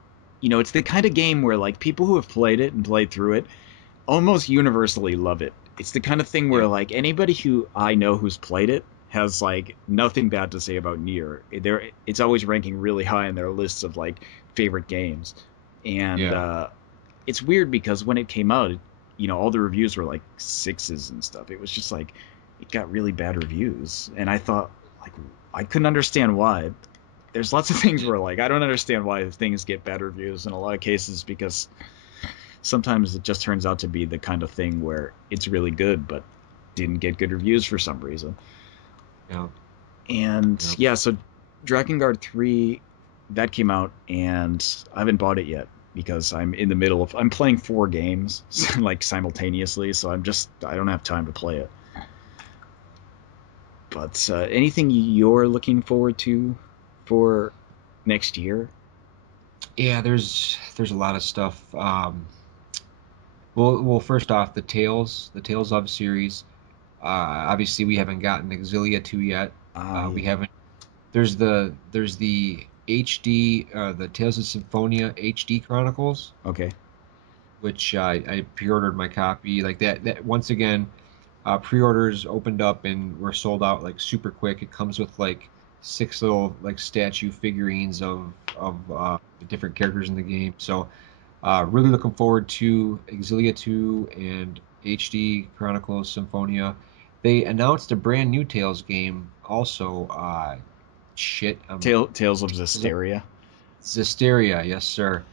it's the kind of game where like people who have played it and played through it almost universally love it. It's the kind of thing where Yeah. like anybody who I know who's played it has like nothing bad to say about Nier. It's always ranking really high in their lists of like favorite games. And Yeah. it's weird because when it came out, all the reviews were like sixes and stuff. It was just like it got really bad reviews, and I thought like I couldn't understand why. There's lots of things where like I don't understand why things get bad reviews in a lot of cases because sometimes it just turns out to be the kind of thing where it's really good but didn't get good reviews for some reason. Yeah. And Yeah. yeah, so Drakengard 3 that came out and I haven't bought it yet because I'm playing four games like simultaneously, so I don't have time to play it. But anything you're looking forward to for next year? Yeah, there's a lot of stuff. Well, first off, the Tales of series. Obviously, we haven't gotten Exilia 2 yet. We Yeah. haven't. There's the HD, the Tales of Symphonia HD Chronicles, Okay. which I pre-ordered my copy. Like that once again, pre-orders opened up and were sold out like super quick. It comes with like six little like statue figurines of the different characters in the game. So really looking forward to Exilia 2 and HD Chronicles Symphonia. They announced a brand new Tales game also. Shit, Tales of Zestiria. Zestiria, yes, sir.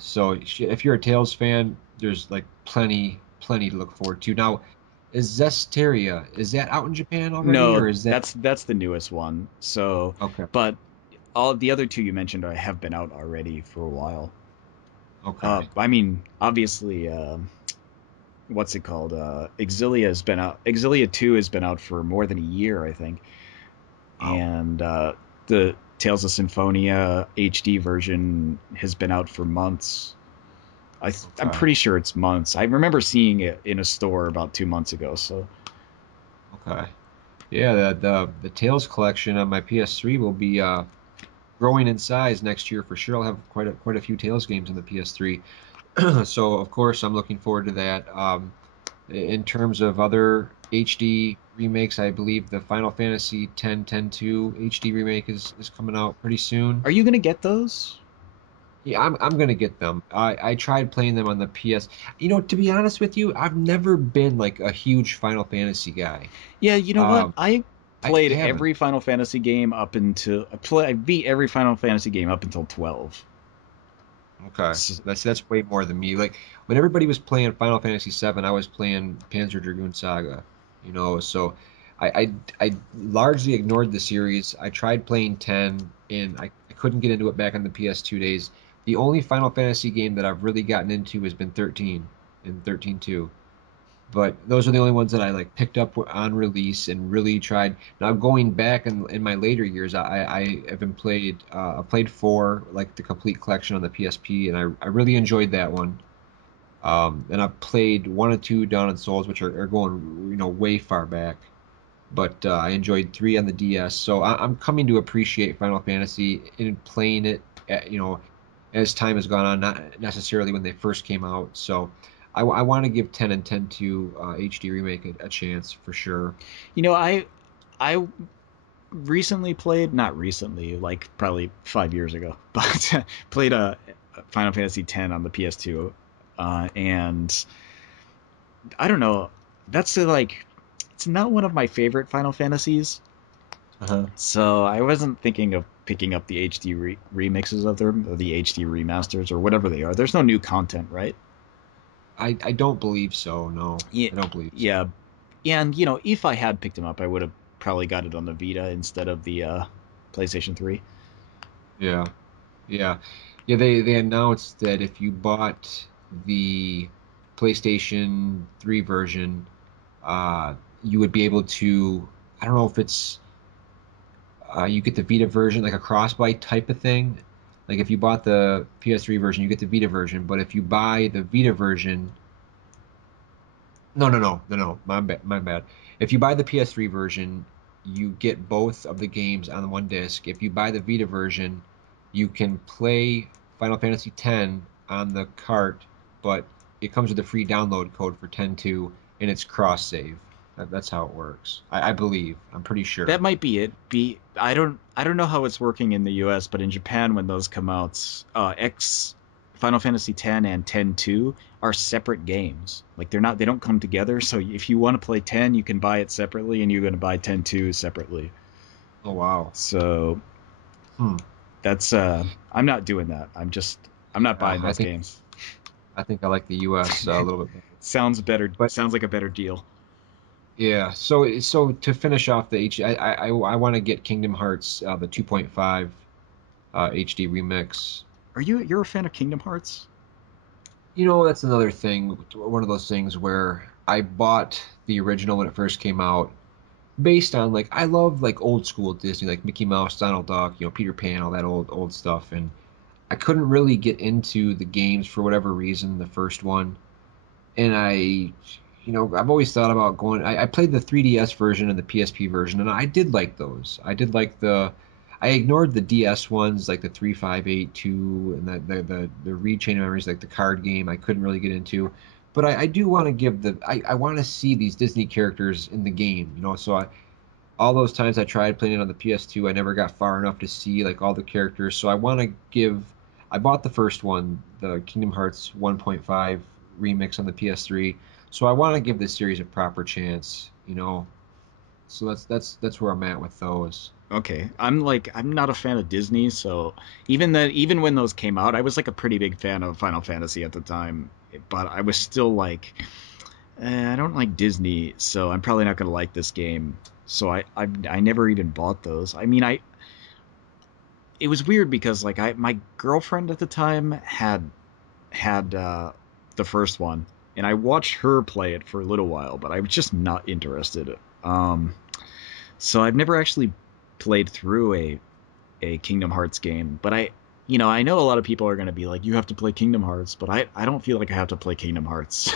So if you're a Tales fan, there's like plenty to look forward to. Now, is Zestiria, is that out in Japan already, No, or is that that's the newest one. So, okay? but all the other two you mentioned have been out already for a while. Okay. I mean, obviously, what's it called? Exilia has been out. Exilia 2 has been out for more than a year, I think. Oh, And the Tales of Symphonia HD version has been out for months. I'm okay. pretty sure it's months. I remember seeing it in a store about 2 months ago. So Okay. Yeah, the Tales collection on my PS3 will be growing in size next year for sure. I'll have quite a few Tales games on the PS3. So of course I'm looking forward to that. In terms of other HD remakes, I believe the Final Fantasy X-2 HD remake is coming out pretty soon. are you gonna get those? Yeah, I'm gonna get them. I tried playing them on the PS. You know, to be honest with you, I've never been like a huge Final Fantasy guy. Yeah, you know what? Um, I I played haven't. every Final Fantasy game up until I beat every Final Fantasy game up until 12. Okay, that's way more than me. Like when everybody was playing Final Fantasy VII, I was playing Panzer Dragoon Saga. You know, so I largely ignored the series. I tried playing 10, and I couldn't get into it back on the PS2 days. The only Final Fantasy game that I've really gotten into has been 13 and 13-2. But those are the only ones that I like picked up on release and really tried. Now going back in my later years, I have been I played four like the complete collection on the PSP, and I really enjoyed that one. And I've played one and two Dawn of Souls, which are going way far back. But I enjoyed three on the DS, so I'm coming to appreciate Final Fantasy in playing it, as time has gone on, not necessarily when they first came out. So I want to give 10 and 10-2 HD remake a chance for sure. You know, I recently played, not recently, like probably 5 years ago, but played a Final Fantasy X on the PS2, and I don't know. That's like it's not one of my favorite Final Fantasies, Uh-huh. so I wasn't thinking of picking up the HD remixes of them, or the HD remasters, or whatever they are. There's no new content, right? I don't believe so. No, Yeah, I don't believe so. yeah, and if I had picked them up, I would have probably got it on the Vita instead of the PlayStation 3. Yeah, yeah, yeah. They announced that if you bought the PlayStation 3 version, you would be able to. I don't know if it's you get the Vita version, like a crossbite type of thing. Like if you bought the PS3 version, you get the Vita version. But if you buy the Vita version, no, my bad. If you buy the PS3 version, you get both of the games on one disc. If you buy the Vita version, you can play Final Fantasy X on the cart, but it comes with a free download code for 10.2, and it's cross save. That's how it works. I believe. I'm pretty That sure. might be it. I don't know how it's working in the U.S., but in Japan when those come out, X Final Fantasy X and 10-2 are separate games. Like they don't come together. So if you want to play 10, you can buy it separately, and you're going to buy 10-2 separately. Oh wow. So Hmm. that's I'm not doing that. I'm not Yeah, buying those games. I think I like the US a little bit better. Sounds better. But Sounds like a better deal. yeah, so to finish off the H, I want to get Kingdom Hearts the 2.5 HD remix. You're a fan of Kingdom Hearts? You know, that's another thing, one of those things where I bought the original when it first came out, based on like I love like old school Disney, like Mickey Mouse, Donald Duck, Peter Pan, all that old stuff, and I couldn't really get into the games for whatever reason, the first one. And I've always thought about going. I played the 3DS version and the PSP version, and I did like those. I did like I ignored the DS ones, like the 3582 and the Read Chain of Memories, like the card game. I couldn't really get into, but I do want to give I want to see these Disney characters in the game. So all those times I tried playing it on the PS2, I never got far enough to see like all the characters. So I want to give. I bought the first one, the Kingdom Hearts 1.5 remix on the PS3. So I want to give this series a proper chance. So that's where I'm at with those. Okay, I'm not a fan of Disney, so even when those came out, I was like a pretty big fan of Final Fantasy at the time, but I was still like, I don't like Disney, so I'm probably not gonna like this game. So I never even bought those. I mean, I it was weird because like I my girlfriend at the time had the first one, and I watched her play it for a little while, but I was just not interested. So I've never actually played through a Kingdom Hearts game, but I know a lot of people are going to be like, you have to play Kingdom Hearts, but I don't feel like I have to play Kingdom Hearts.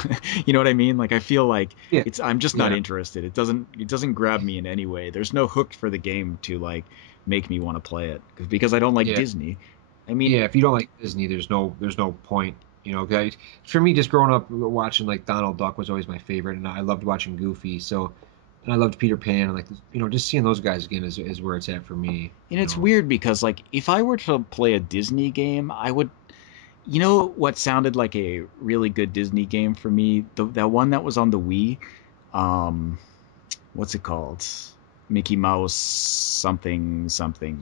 You know what I mean? Like I feel like Yeah, I'm just not yeah, interested. It doesn't grab me in any way. There's no hook for the game to like make me want to play it because I don't like yeah, Disney. I mean, yeah. If you don't like Disney, there's no point. Guys. For me, just growing up watching like Donald Duck was always my favorite, and I loved watching Goofy. So, and I loved Peter Pan, and like just seeing those guys again is where it's at for me. and it's weird because like if I were to play a Disney game, I would. You know what sounded like a really good Disney game for me? That one that was on the Wii. Um, what's it called? Mickey Mouse something something.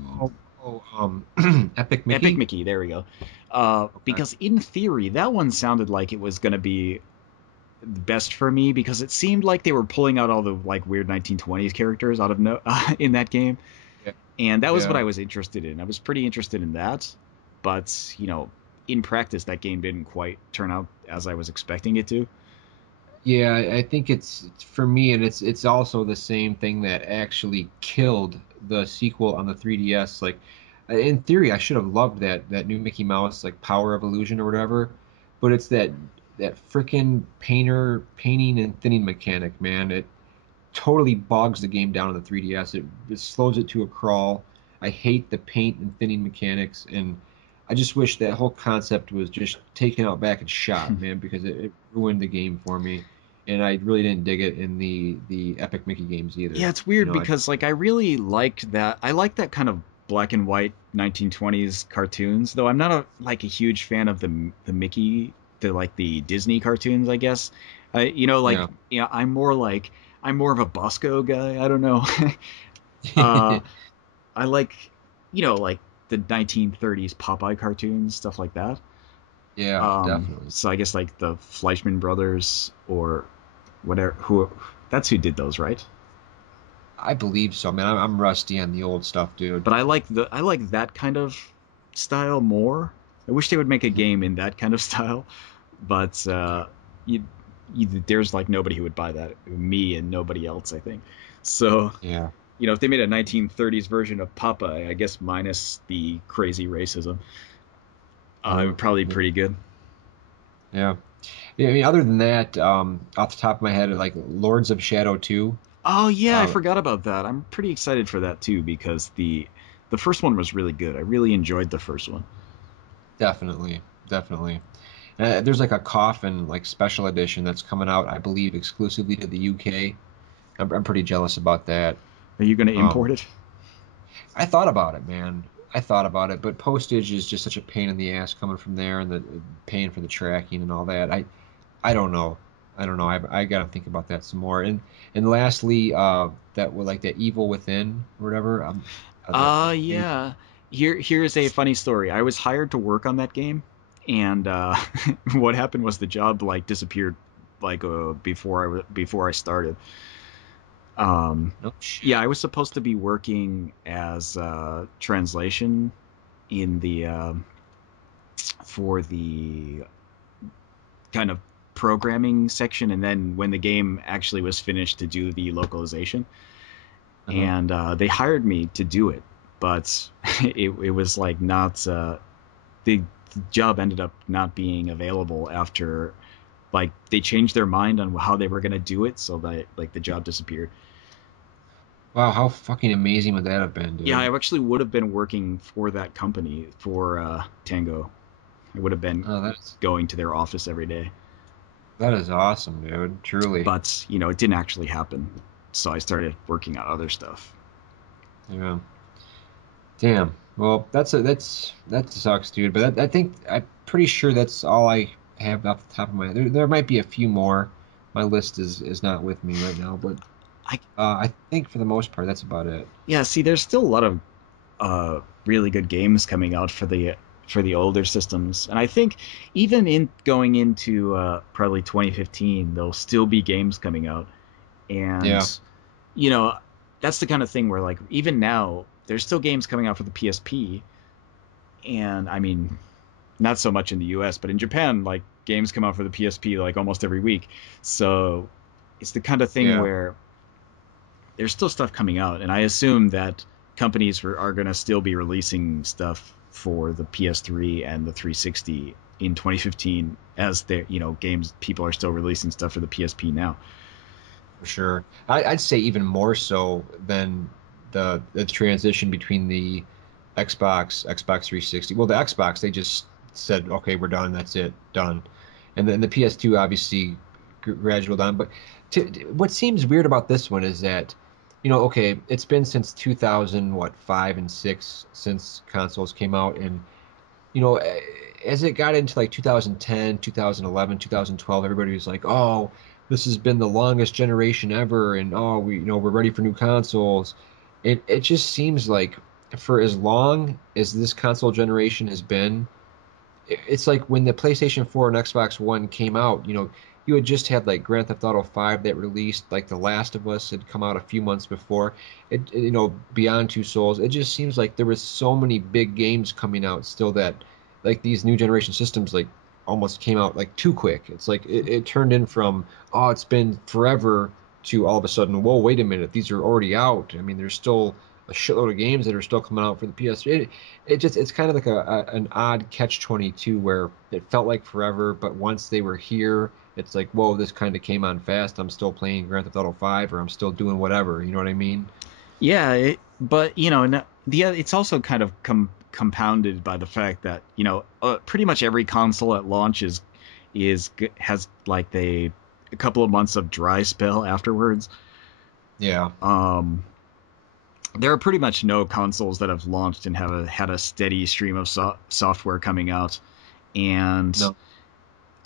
Epic Epic Mickey. Mickey. There we go. Okay. Because in theory, that one sounded like it was going to be best for me because it seemed like they were pulling out all the like weird 1920s characters out of no in that game, Yeah, and that was what yeah. I was interested in. I was pretty interested in that, but in practice, that game didn't quite turn out as I was expecting it to. Yeah, I think it's for me, and it's also the same thing that actually killed the sequel on the 3DS. Like, in theory, I should have loved that new Mickey Mouse like Power of Illusion or whatever, but it's that freaking painting and thinning mechanic, man. It totally bogs the game down on the 3DS. It slows it to a crawl. I hate the paint and thinning mechanics, and I just wish that whole concept was just taken out back and shot, man, because it ruined the game for me, and I really didn't dig it in the Epic Mickey games Yeah, either. it's weird I because like I really liked that. I like that kind of black and white 1920s cartoons, though I'm not a huge fan of the Mickey, the Disney cartoons, I guess. yeah. I'm more of a Bosco guy. I don't know. uh, I like like the 1930s Popeye cartoons, stuff like that. Yeah, definitely. So I guess like the Fleischman brothers or whatever, who that's who did those, right? I believe so, man. I'm rusty on the old stuff, dude. But I like that kind of style more. I wish they would make a Mhm. game in that kind of style, but you, there's like nobody who would buy that. Me and nobody else, I think. So Yeah. if they made a 1930s version of Popeye, I guess minus the crazy racism, it Uh, would probably be pretty good. yeah. Yeah, I mean, other than that, off the top of my head, like Lords of Shadow 2. Oh yeah, I Uh, forgot about that. I'm pretty excited for that too because the first one was really good. I really enjoyed the first one. definitely, definitely. There's like a coffin like special edition that's coming out, I believe, exclusively to the UK. I'm pretty jealous about that. Are you going to Um, import it? I thought about it, man. I thought about it, but postage is just such a pain in the ass coming from there, and the paying for the tracking and all that. I don't know. I don't know. I gotta think about that some more. And lastly, that were like that Evil Within or whatever. They Yeah. Here's a funny story. I was hired to work on that game, and what happened was the job like disappeared like before I started. no Yeah, shit. I was supposed to be working as translation in the for the kind of programming section, and then when the game actually was finished to do the localization, Uh-huh. and they hired me to do it, but it was like not the job ended up not being available after like they changed their mind on how they were going to do it, so that like the job disappeared. Wow, how fucking amazing would that have been, Yeah, I dude? actually would have been working for that company for Tango. I would have been Oh, that's going to their office every day, that is awesome, dude. Truly. but it didn't actually happen. So I started working on other stuff. Yeah. Damn. Well, that sucks, dude. But I think I'm pretty sure that's all I have off the top of my head. There might be a few more. My list is not with me right now, but I I think for the most part that's about it. Yeah, see, there's still a lot of really good games coming out for the older systems, and I think even in going into probably 2015, there'll still be games coming out, and Yeah. you know that's the kind of thing where like even now there's still games coming out for the PSP, and I mean not so much in the US, but in Japan like games come out for the PSP like almost every week, so it's the kind of thing Yeah. where there's still stuff coming out, and I assume that companies are going to still be releasing stuff for the PS3 and the 360 in 2015 as their games people are still releasing stuff for the PSP now. For sure. I'd say even more so than the transition between the Xbox 360. Well, the Xbox, they just said, okay, we're done. That's it, done. And then the PS2 obviously gradual down. But what seems weird about this one is that, okay, it's been since 2000, what, 5 and 6 since consoles came out, and you know, as it got into like 2010, 2011, 2012, everybody was like, "Oh, this has been the longest generation ever," and "Oh, we're ready for new consoles." It just seems like for as long as this console generation has been, it's like when the PlayStation 4 and Xbox One came out, you had just had like Grand Theft Auto 5 that released, like The Last of Us had come out a few months before. Beyond Two Souls. It just seems like there was so many big games coming out still that like these new generation systems like almost came out like too quick. It's like it turned in from, oh, it's been forever to all of a sudden, whoa, wait a minute, these are already out. I mean, there's still a shitload of games that are still coming out for the PS3. It's kind of like an odd catch 22 where it felt like forever, but once they were here, it's like, whoa, this kind of came on fast. I'm still playing Grand Theft Auto 5, or I'm still doing whatever. You know what I mean? Yeah, but it's also kind of compounded by the fact that pretty much every console at launch has like a couple of months of dry spell afterwards. Yeah. Um, there are pretty much no consoles that have launched and had a steady stream of software coming out, and No.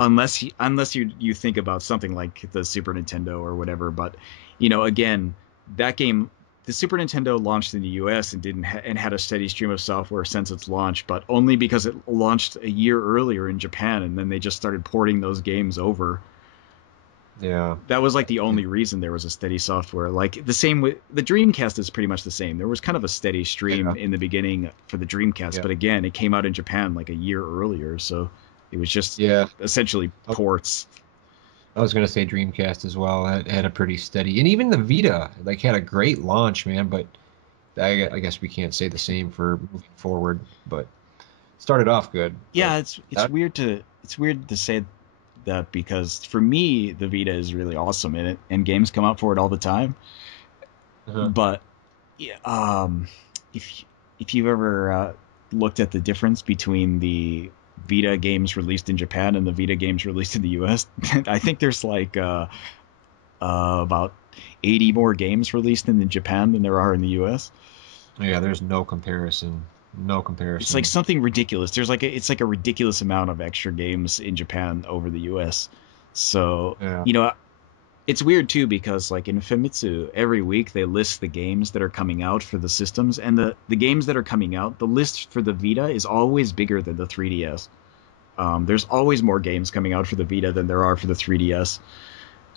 unless you think about something like the Super Nintendo or whatever, but again, that game the Super Nintendo launched in the U.S. and didn't and had a steady stream of software since its launch, but only because it launched a year earlier in Japan, and then they just started porting those games over. Yeah. That was like the only reason there was a steady software. Like the same with the Dreamcast is pretty much the same. There was kind of a steady stream Yeah. in the beginning for the Dreamcast, Yeah. but again, it came out in Japan like a year earlier, so it was just Yeah. essentially ports. I was gonna say Dreamcast as well. Had a pretty steady, and even the Vita like had a great launch, man. But I guess we can't say the same for moving forward. But started off good. But Yeah, it's that, weird to say that because for me the Vita is really awesome in it, and games come out for it all the time. uh But yeah, if you've ever looked at the difference between the Vita games released in Japan and the Vita games released in the U.S., I think there's like about 80 more games released in Japan than there are in the U.S. yeah, there's no comparison. No It's like comparison. something ridiculous. There's like it's like a ridiculous amount of extra games in Japan over the U.S. So Yeah. it's weird too because like in Famitsu, every week they list the games that are coming out for the systems, and the games that are coming out, the list for the Vita is always bigger than the 3DS. There's always more games coming out for the Vita than there are for the 3DS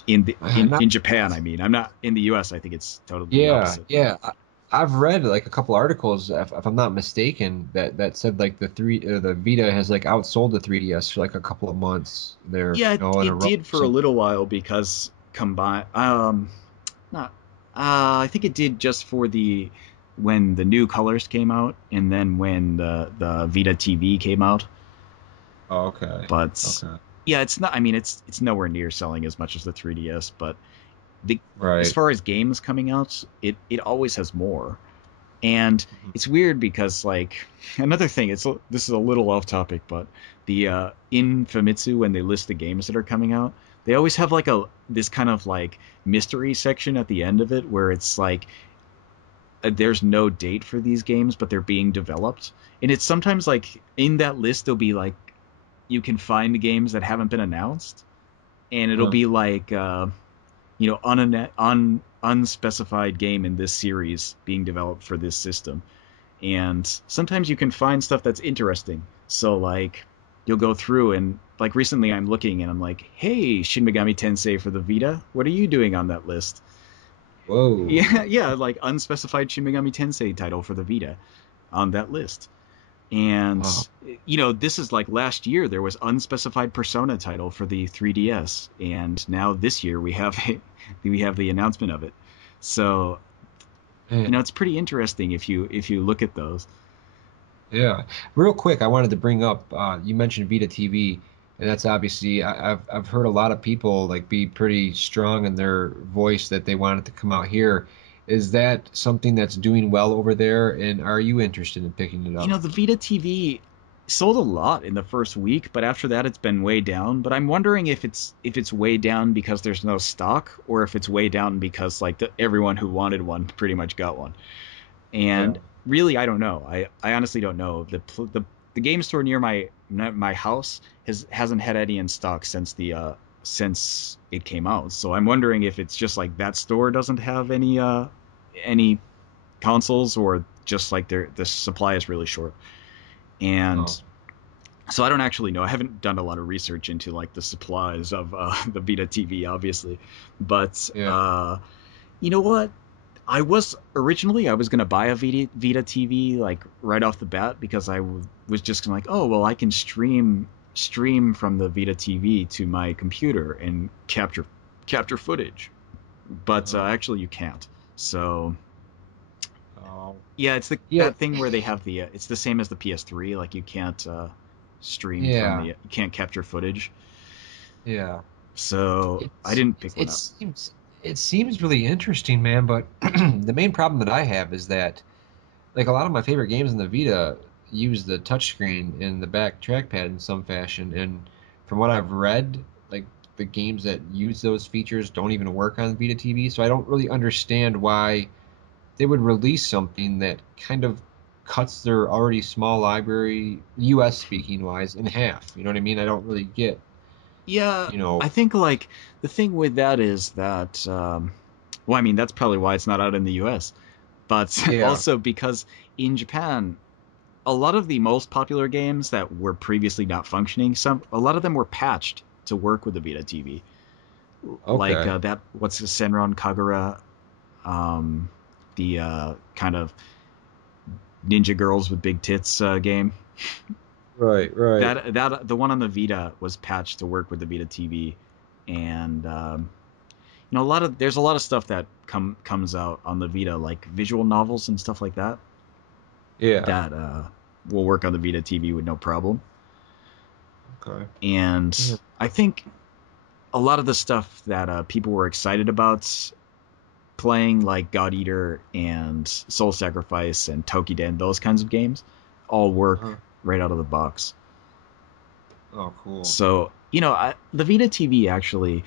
Not, in Japan. I mean, I'm not in the US. I think it's totally the yeah, opposite. yeah. I've read like a couple articles, if I'm not mistaken, that said like the Vita has like outsold the 3DS for like a couple of months there, Yeah, in a it row did or for a something. little while because combined, not, I think it did just for the when the new colors came out, and then when the Vita TV came out. Oh, okay. But Okay. yeah, it's not. I mean, it's nowhere near selling as much as the 3DS. But the as Right. far as games coming out, it always has more. And Mhm. it's weird because like another thing, this is a little off topic, but the in Famitsu when they list the games that are coming out, they always have like a this kind of like mystery section at the end of it where it's like there's no date for these games, but they're being developed. And it's sometimes like in that list there'll be like you can find games that haven't been announced, and it'll Uh-huh. be like unspecified game in this series being developed for this system. And sometimes you can find stuff that's interesting. So like you'll go through and like recently I'm looking and I'm like, hey, Shin Megami Tensei for the Vita, what are you doing on that list? Whoa. Yeah, yeah, like unspecified Shin Megami Tensei title for the Vita on that list. And Wow. this is like last year there was unspecified Persona title for the 3DS, and now this year we have the announcement of it. So Man. it's pretty interesting if you look at those. Yeah. Real quick, I wanted to bring up, you mentioned Vita TV, and that's obviously I've heard a lot of people like be pretty strong in their voice that they want it to come out here. Is that something that's doing well over there, and are you interested in picking it up? The Vita TV sold a lot in the first week, but after that it's been way down. But I'm wondering if it's way down because there's no stock, or if it's way down because like everyone who wanted one pretty much got one. Yeah. And really, I don't know. I honestly don't know. The game store near my house hasn't had any in stock since it came out. So I'm wondering if it's just like that store doesn't have any consoles, or just like the supply is really short. And Oh, so I don't actually know. I haven't done a lot of research into like the supplies of the Vita TV, obviously. But yeah. you know what? I was gonna buy a Vita TV like right off the bat because was just gonna like, oh well, I can stream from the Vita TV to my computer and capture footage. But Uh-huh. actually, you can't. So Oh, yeah, it's yeah. that thing where they have it's the same as the PS3. Like you can't stream from Yeah. you can't capture footage. Yeah. So I It's didn't it, pick one it up. seems it seems really interesting, man, but the main problem that I have is that like a lot of my favorite games in the Vita use the touchscreen and the back trackpad in some fashion, and from what I've read, like the games that use those features don't even work on Vita TV, so I don't really understand why they would release something that kind of cuts their already small library, US speaking wise, in half. You know what I mean? I don't really get, Yeah, you know, I think like the thing with that is that well, I mean that's probably why it's not out in the U.S. but Yeah. also because in Japan, a lot of the most popular games that were previously not functioning, a lot of them were patched to work with the Vita TV. Like Okay. that, what's the Senran Kagura, the kind of ninja girls with big tits game. Right. Right. That the one on the Vita was patched to work with the Vita TV, and there's a lot of stuff that comes out on the Vita, like visual novels and stuff like that, Yeah. that will work on the Vita TV with no problem. Okay. And Yeah. I think a lot of the stuff that people were excited about playing, like God Eater and Soul Sacrifice and Tokiden, those kinds of games, all work Uh-huh. right out of the box. Oh, cool. So, the Vita TV actually,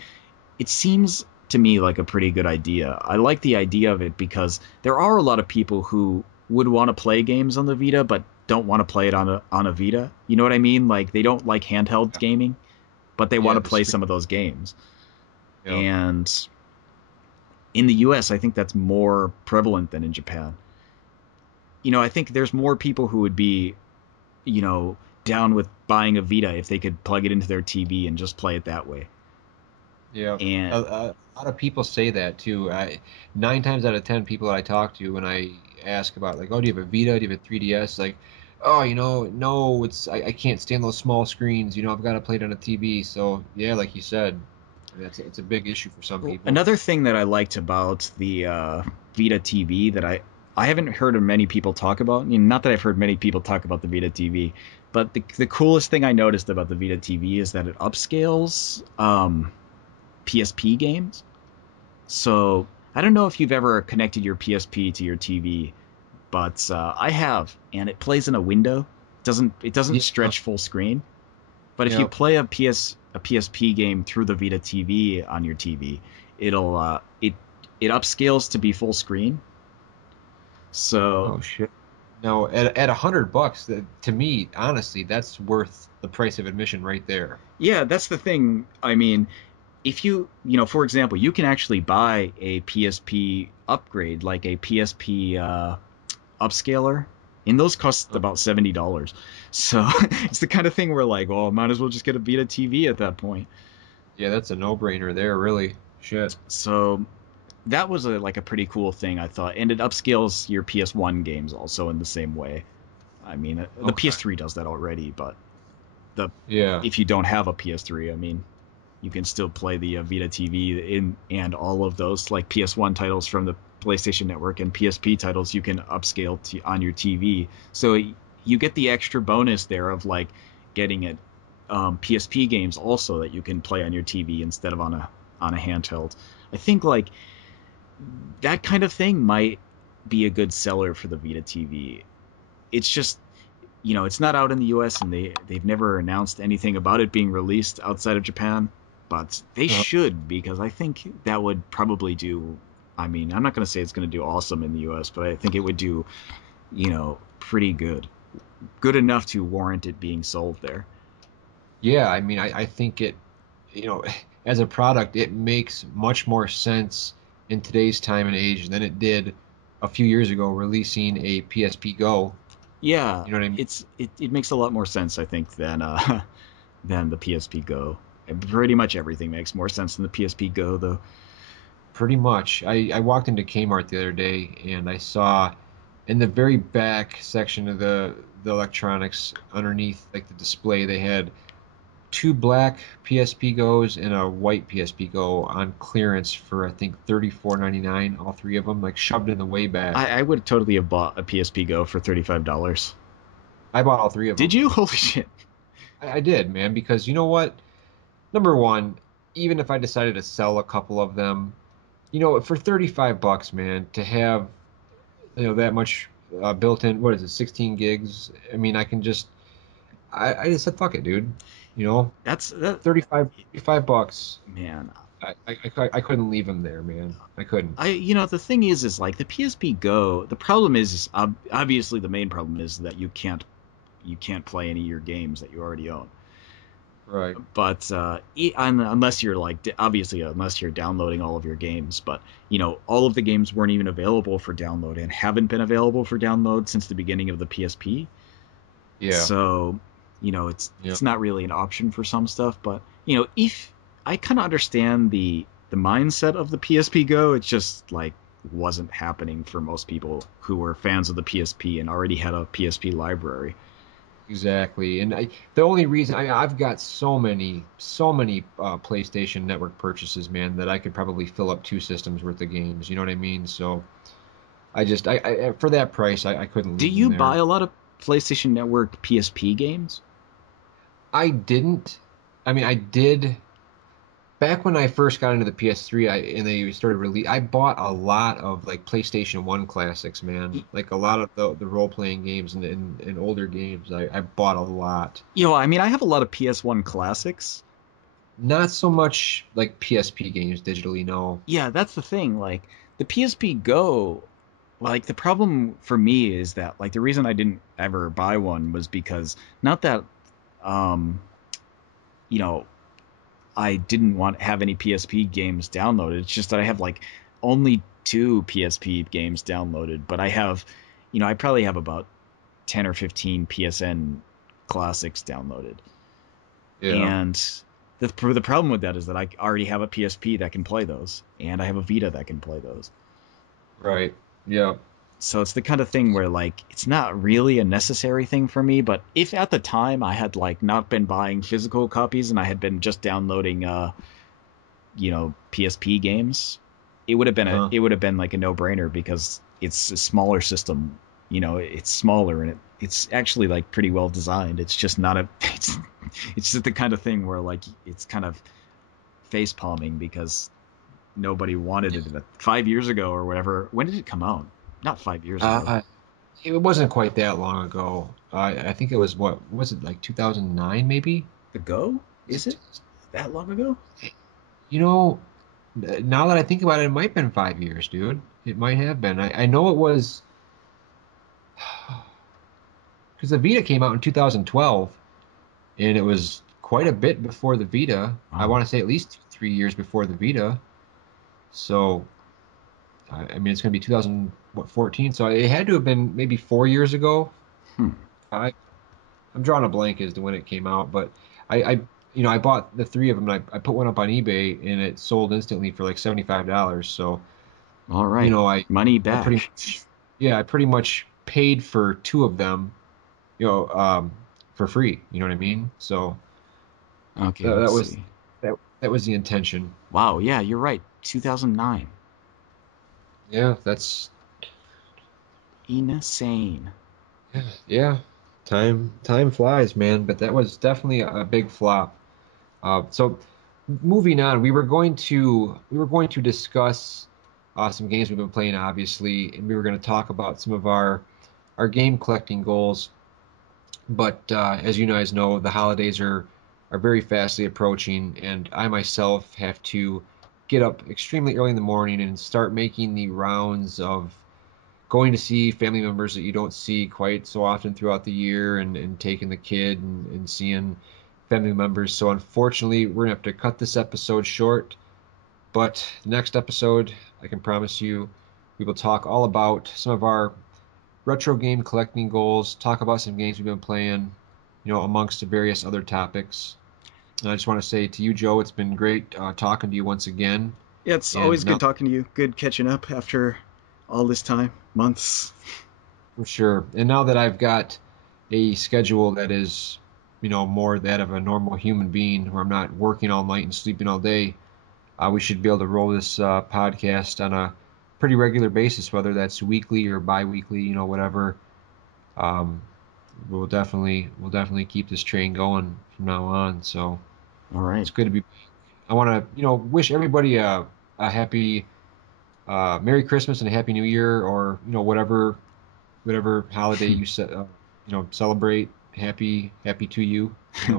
it seems to me like a pretty good idea. I like the idea of it because there are a lot of people who would want to play games on the Vita but don't want to play it on a Vita. You know what I mean? Like they don't like handheld Yeah. gaming, but they want Yeah. to The play screen. some of those games. Yeah. And in the US, I think that's more prevalent than in Japan. I think there's more people who would be, you know, down with buying a Vita if they could plug it into their TV and just play it that way. Yeah. And A lot of people say that too. 9 times out of 10 people that I talk to when I ask about like, oh, do you have a Vita? Do you have a 3DS? Like, oh, no, I can't stand those small screens. I've got to play it on a TV. So yeah, like you said, it's a big issue for some people. another thing that I liked about the Vita TV that I haven't heard of many people talk about. I mean, not that I've heard many people talk about the Vita TV, but the coolest thing I noticed about the Vita TV is that it upscales PSP games. So I don't know if you've ever connected your PSP to your TV, but I have, and it plays in a window. It doesn't Yeah. stretch full screen. But if you Yeah. play a PSP game through the Vita TV on your TV, it upscales to be full screen. So Oh shit. No, at $100, to me, honestly, that's worth the price of admission right there. yeah, that's the thing. I mean, if for example, you can actually buy a PSP upgrade, like a PSP upscaler, and those cost Uh, about $70. So it's the kind of thing where like, well, might as well just get a Vita TV at that point. yeah, that's a no-brainer there, really. Shit. So that was like a pretty cool thing, I thought, and it upscales your PS1 games also in the same way. I mean, the Okay. PS3 does that already, but the Yeah. if you don't have a PS3, I mean, you can still play the Vita TV and all of those like PS1 titles from the PlayStation Network and PSP titles you can upscale on your TV. So you get the extra bonus there of like getting it PSP games also that you can play on your TV instead of on a handheld. I think like that kind of thing might be a good seller for the Vita TV. It's just it's not out in the US and they've never announced anything about it being released outside of Japan, but they Uh, should because I think that would probably do. I mean, I'm not going to say it's going to do awesome in the US, but I think it would do, pretty good. Good enough to warrant it being sold there. yeah, I mean, I think you know, as a product, it makes much more sense in today's time and age than it did a few years ago releasing a PSP Go. Yeah, You know what I mean? it makes a lot more sense I think than than the PSP Go. And pretty much everything makes more sense than the PSP Go though. Pretty much. I walked into Kmart the other day and I saw in the very back section of the electronics underneath like the display they had two black PSP Goes and a white PSP Go on clearance for I think 34.99, all three of them, like shoved in the way back. I would totally have bought a PSP Go for $35. I bought all three of Did them. you? Holy shit. I did, man, because you know what? Number one, even if I decided to sell a couple of them, for $35, man, to have that much built in, what is it, 16 gigs? I mean, I just said fuck it, dude. You know, That's that 35 bucks. man. I couldn't leave them there, man. I couldn't. The thing is like the PSP Go. The problem is obviously the main problem is that you can't play any of your games that you already own. Right. But unless you're like obviously unless you're downloading all of your games, but all of the games weren't even available for download and haven't been available for download since the beginning of the PSP. Yeah. So Yeah. it's not really an option for some stuff. But if I kind of understand the mindset of the PSP Go, it's just like wasn't happening for most people who were fans of the PSP and already had a PSP library. Exactly. And the only reason I've got so many PlayStation Network purchases, man, that I could probably fill up two systems worth of games. You know what I mean? So I for that price, I couldn't Do leave them you buy there. a lot of PlayStation Network PSP games? I didn't. I mean, I did back when I first got into the PS3. And they started release. I bought a lot of like PlayStation 1 classics, man. Like a lot of the role playing games and older games. I bought a lot. I mean, I have a lot of PS1 classics. Not so much like PSP games digitally, no. Yeah, that's the thing. Like the PSP Go, like the problem for me is that like the reason I didn't ever buy one was because not that um you know I didn't want to have any PSP games downloaded. It's just that I have like only two PSP games downloaded, but I have I probably have about 10 or 15 PSN classics downloaded. Yeah, And the problem with that is that I already have a PSP that can play those, and I have a Vita that can play those. right. Yeah, So it's the kind of thing where like it's not really a necessary thing for me. But if at the time I had like not been buying physical copies and I had been just downloading PSP games, uh-huh. it would have been like a no brainer because it's a smaller system. It's smaller and it's actually like pretty well designed. It's just not a it's just the kind of thing where like it's kind of face palming because nobody wanted it 5 years ago or whatever. When did it come out? Not 5 years ago. Uh, it wasn't quite that long ago. I think it was what was it like 2009 maybe? The Go? Was Is it? it that long ago? You know, now that I think about it, it might have been 5 years, dude. It might have been. I know it was because the Vita came out in 2012, and it was quite a bit before the Vita. I Oh, want to say at least 3 years before the Vita. So I mean, it's going to be 2014, so it had to have been maybe 4 years ago. hmm. I, I'm drawing a blank as to when it came out, but I bought the three of them and I put one up on eBay and it sold instantly for like $75. So, All right. I, Money I pretty back. much, yeah, I pretty much paid for two of them, you know, um, for free. You know what I mean? So Okay, that, let's that was see. that was the intention. Wow, yeah, you're right. 2009. Yeah, that's Insane. yeah, yeah. Time flies, man. But that was definitely a big flop. So moving on, we were going to discuss some games we've been playing, obviously, and we were going to talk about some of our game collecting goals. But as you guys know, the holidays are very fastly approaching, and I myself have to get up extremely early in the morning and start making the rounds of going to see family members that you don't see quite so often throughout the year and taking the kid and seeing family members. So unfortunately, we're gonna have to cut this episode short. But the next episode, I can promise you, we will talk all about some of our retro game collecting goals, talk about some games we've been playing, amongst the various other topics. And I just want to say to you, Joe, it's been great talking to you once again. Yeah, it's And always now good talking to you. Good catching up after all this time, months. For sure. And now that I've got a schedule that is, more that of a normal human being where I'm not working all night and sleeping all day, we should be able to roll this podcast on a pretty regular basis, whether that's weekly or bi-weekly, whatever. Um, we'll definitely keep this train going from now on. So All right. it's good to be. I want to, wish everybody a happy Merry Christmas and a Happy New Year, or whatever holiday you celebrate. Happy to you,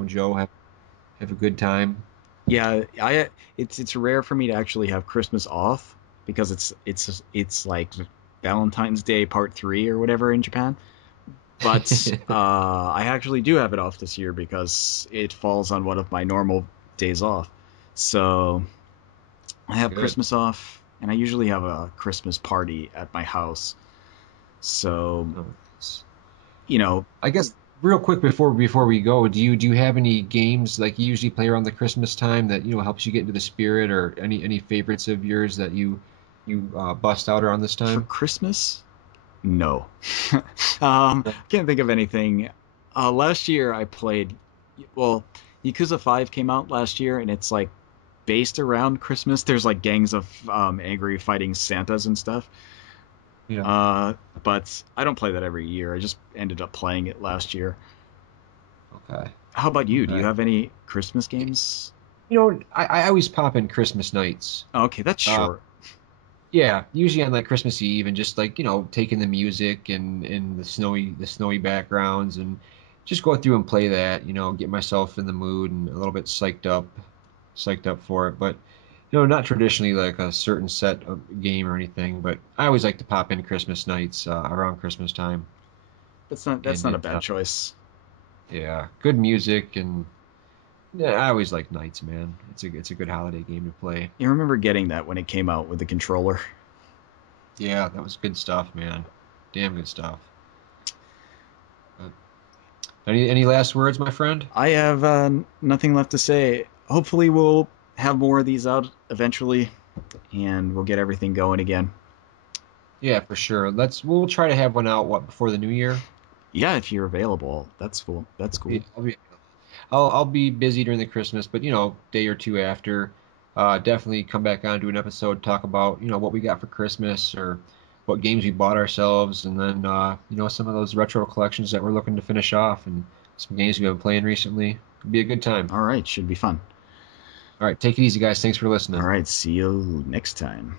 Joe. Have a good time. Yeah, it's rare for me to actually have Christmas off because it's like Valentine's Day Part 3 or whatever in Japan. But I actually do have it off this year because it falls on one of my normal days off. So I have Good. Christmas off, and I usually have a Christmas party at my house. So, Oh, nice. you know, I guess real quick before we go, do you have any games like you usually play around the Christmas time that helps you get into the spirit, or any favorites of yours that you bust out around this for time? Christmas, no. Can't think of anything. Last year I played, well, Yakuza 5 came out last year, and it's like based around Christmas. There's like gangs of angry fighting Santas and stuff. Yeah. Uh, but I don't play that every year. I just ended up playing it last year. Okay. How about you? Do you Okay. have any Christmas games? I always pop in Christmas nights. Oh, okay, that's Uh, short. yeah, usually on like Christmas Eve and just like, taking the music and the snowy backgrounds and just go through and play that, get myself in the mood and a little bit psyched up for it. But, not traditionally like a certain set of game or anything, but I always like to pop in Christmas nights around Christmas time. That's And not a it, bad choice. yeah, good music and yeah, I always like nights, man. It's a good holiday game to play. You remember getting that when it came out with the controller. Yeah, that was good stuff, man. Damn good stuff. Any last words, my friend? I have nothing left to say. Hopefully, we'll have more of these out eventually, and we'll get everything going again. Yeah, for sure. We'll try to have one out before the new year. Yeah, if you're available, that's cool. That's Yeah, cool. I'll be busy during the Christmas, but day or two after, definitely come back on to an episode, talk about what we got for Christmas or what games we bought ourselves, and then some of those retro collections that we're looking to finish off, and some games we've been playing recently. It'll be a good time. All right, should be fun. All right, take it easy, guys. Thanks for All listening. right, see you next time.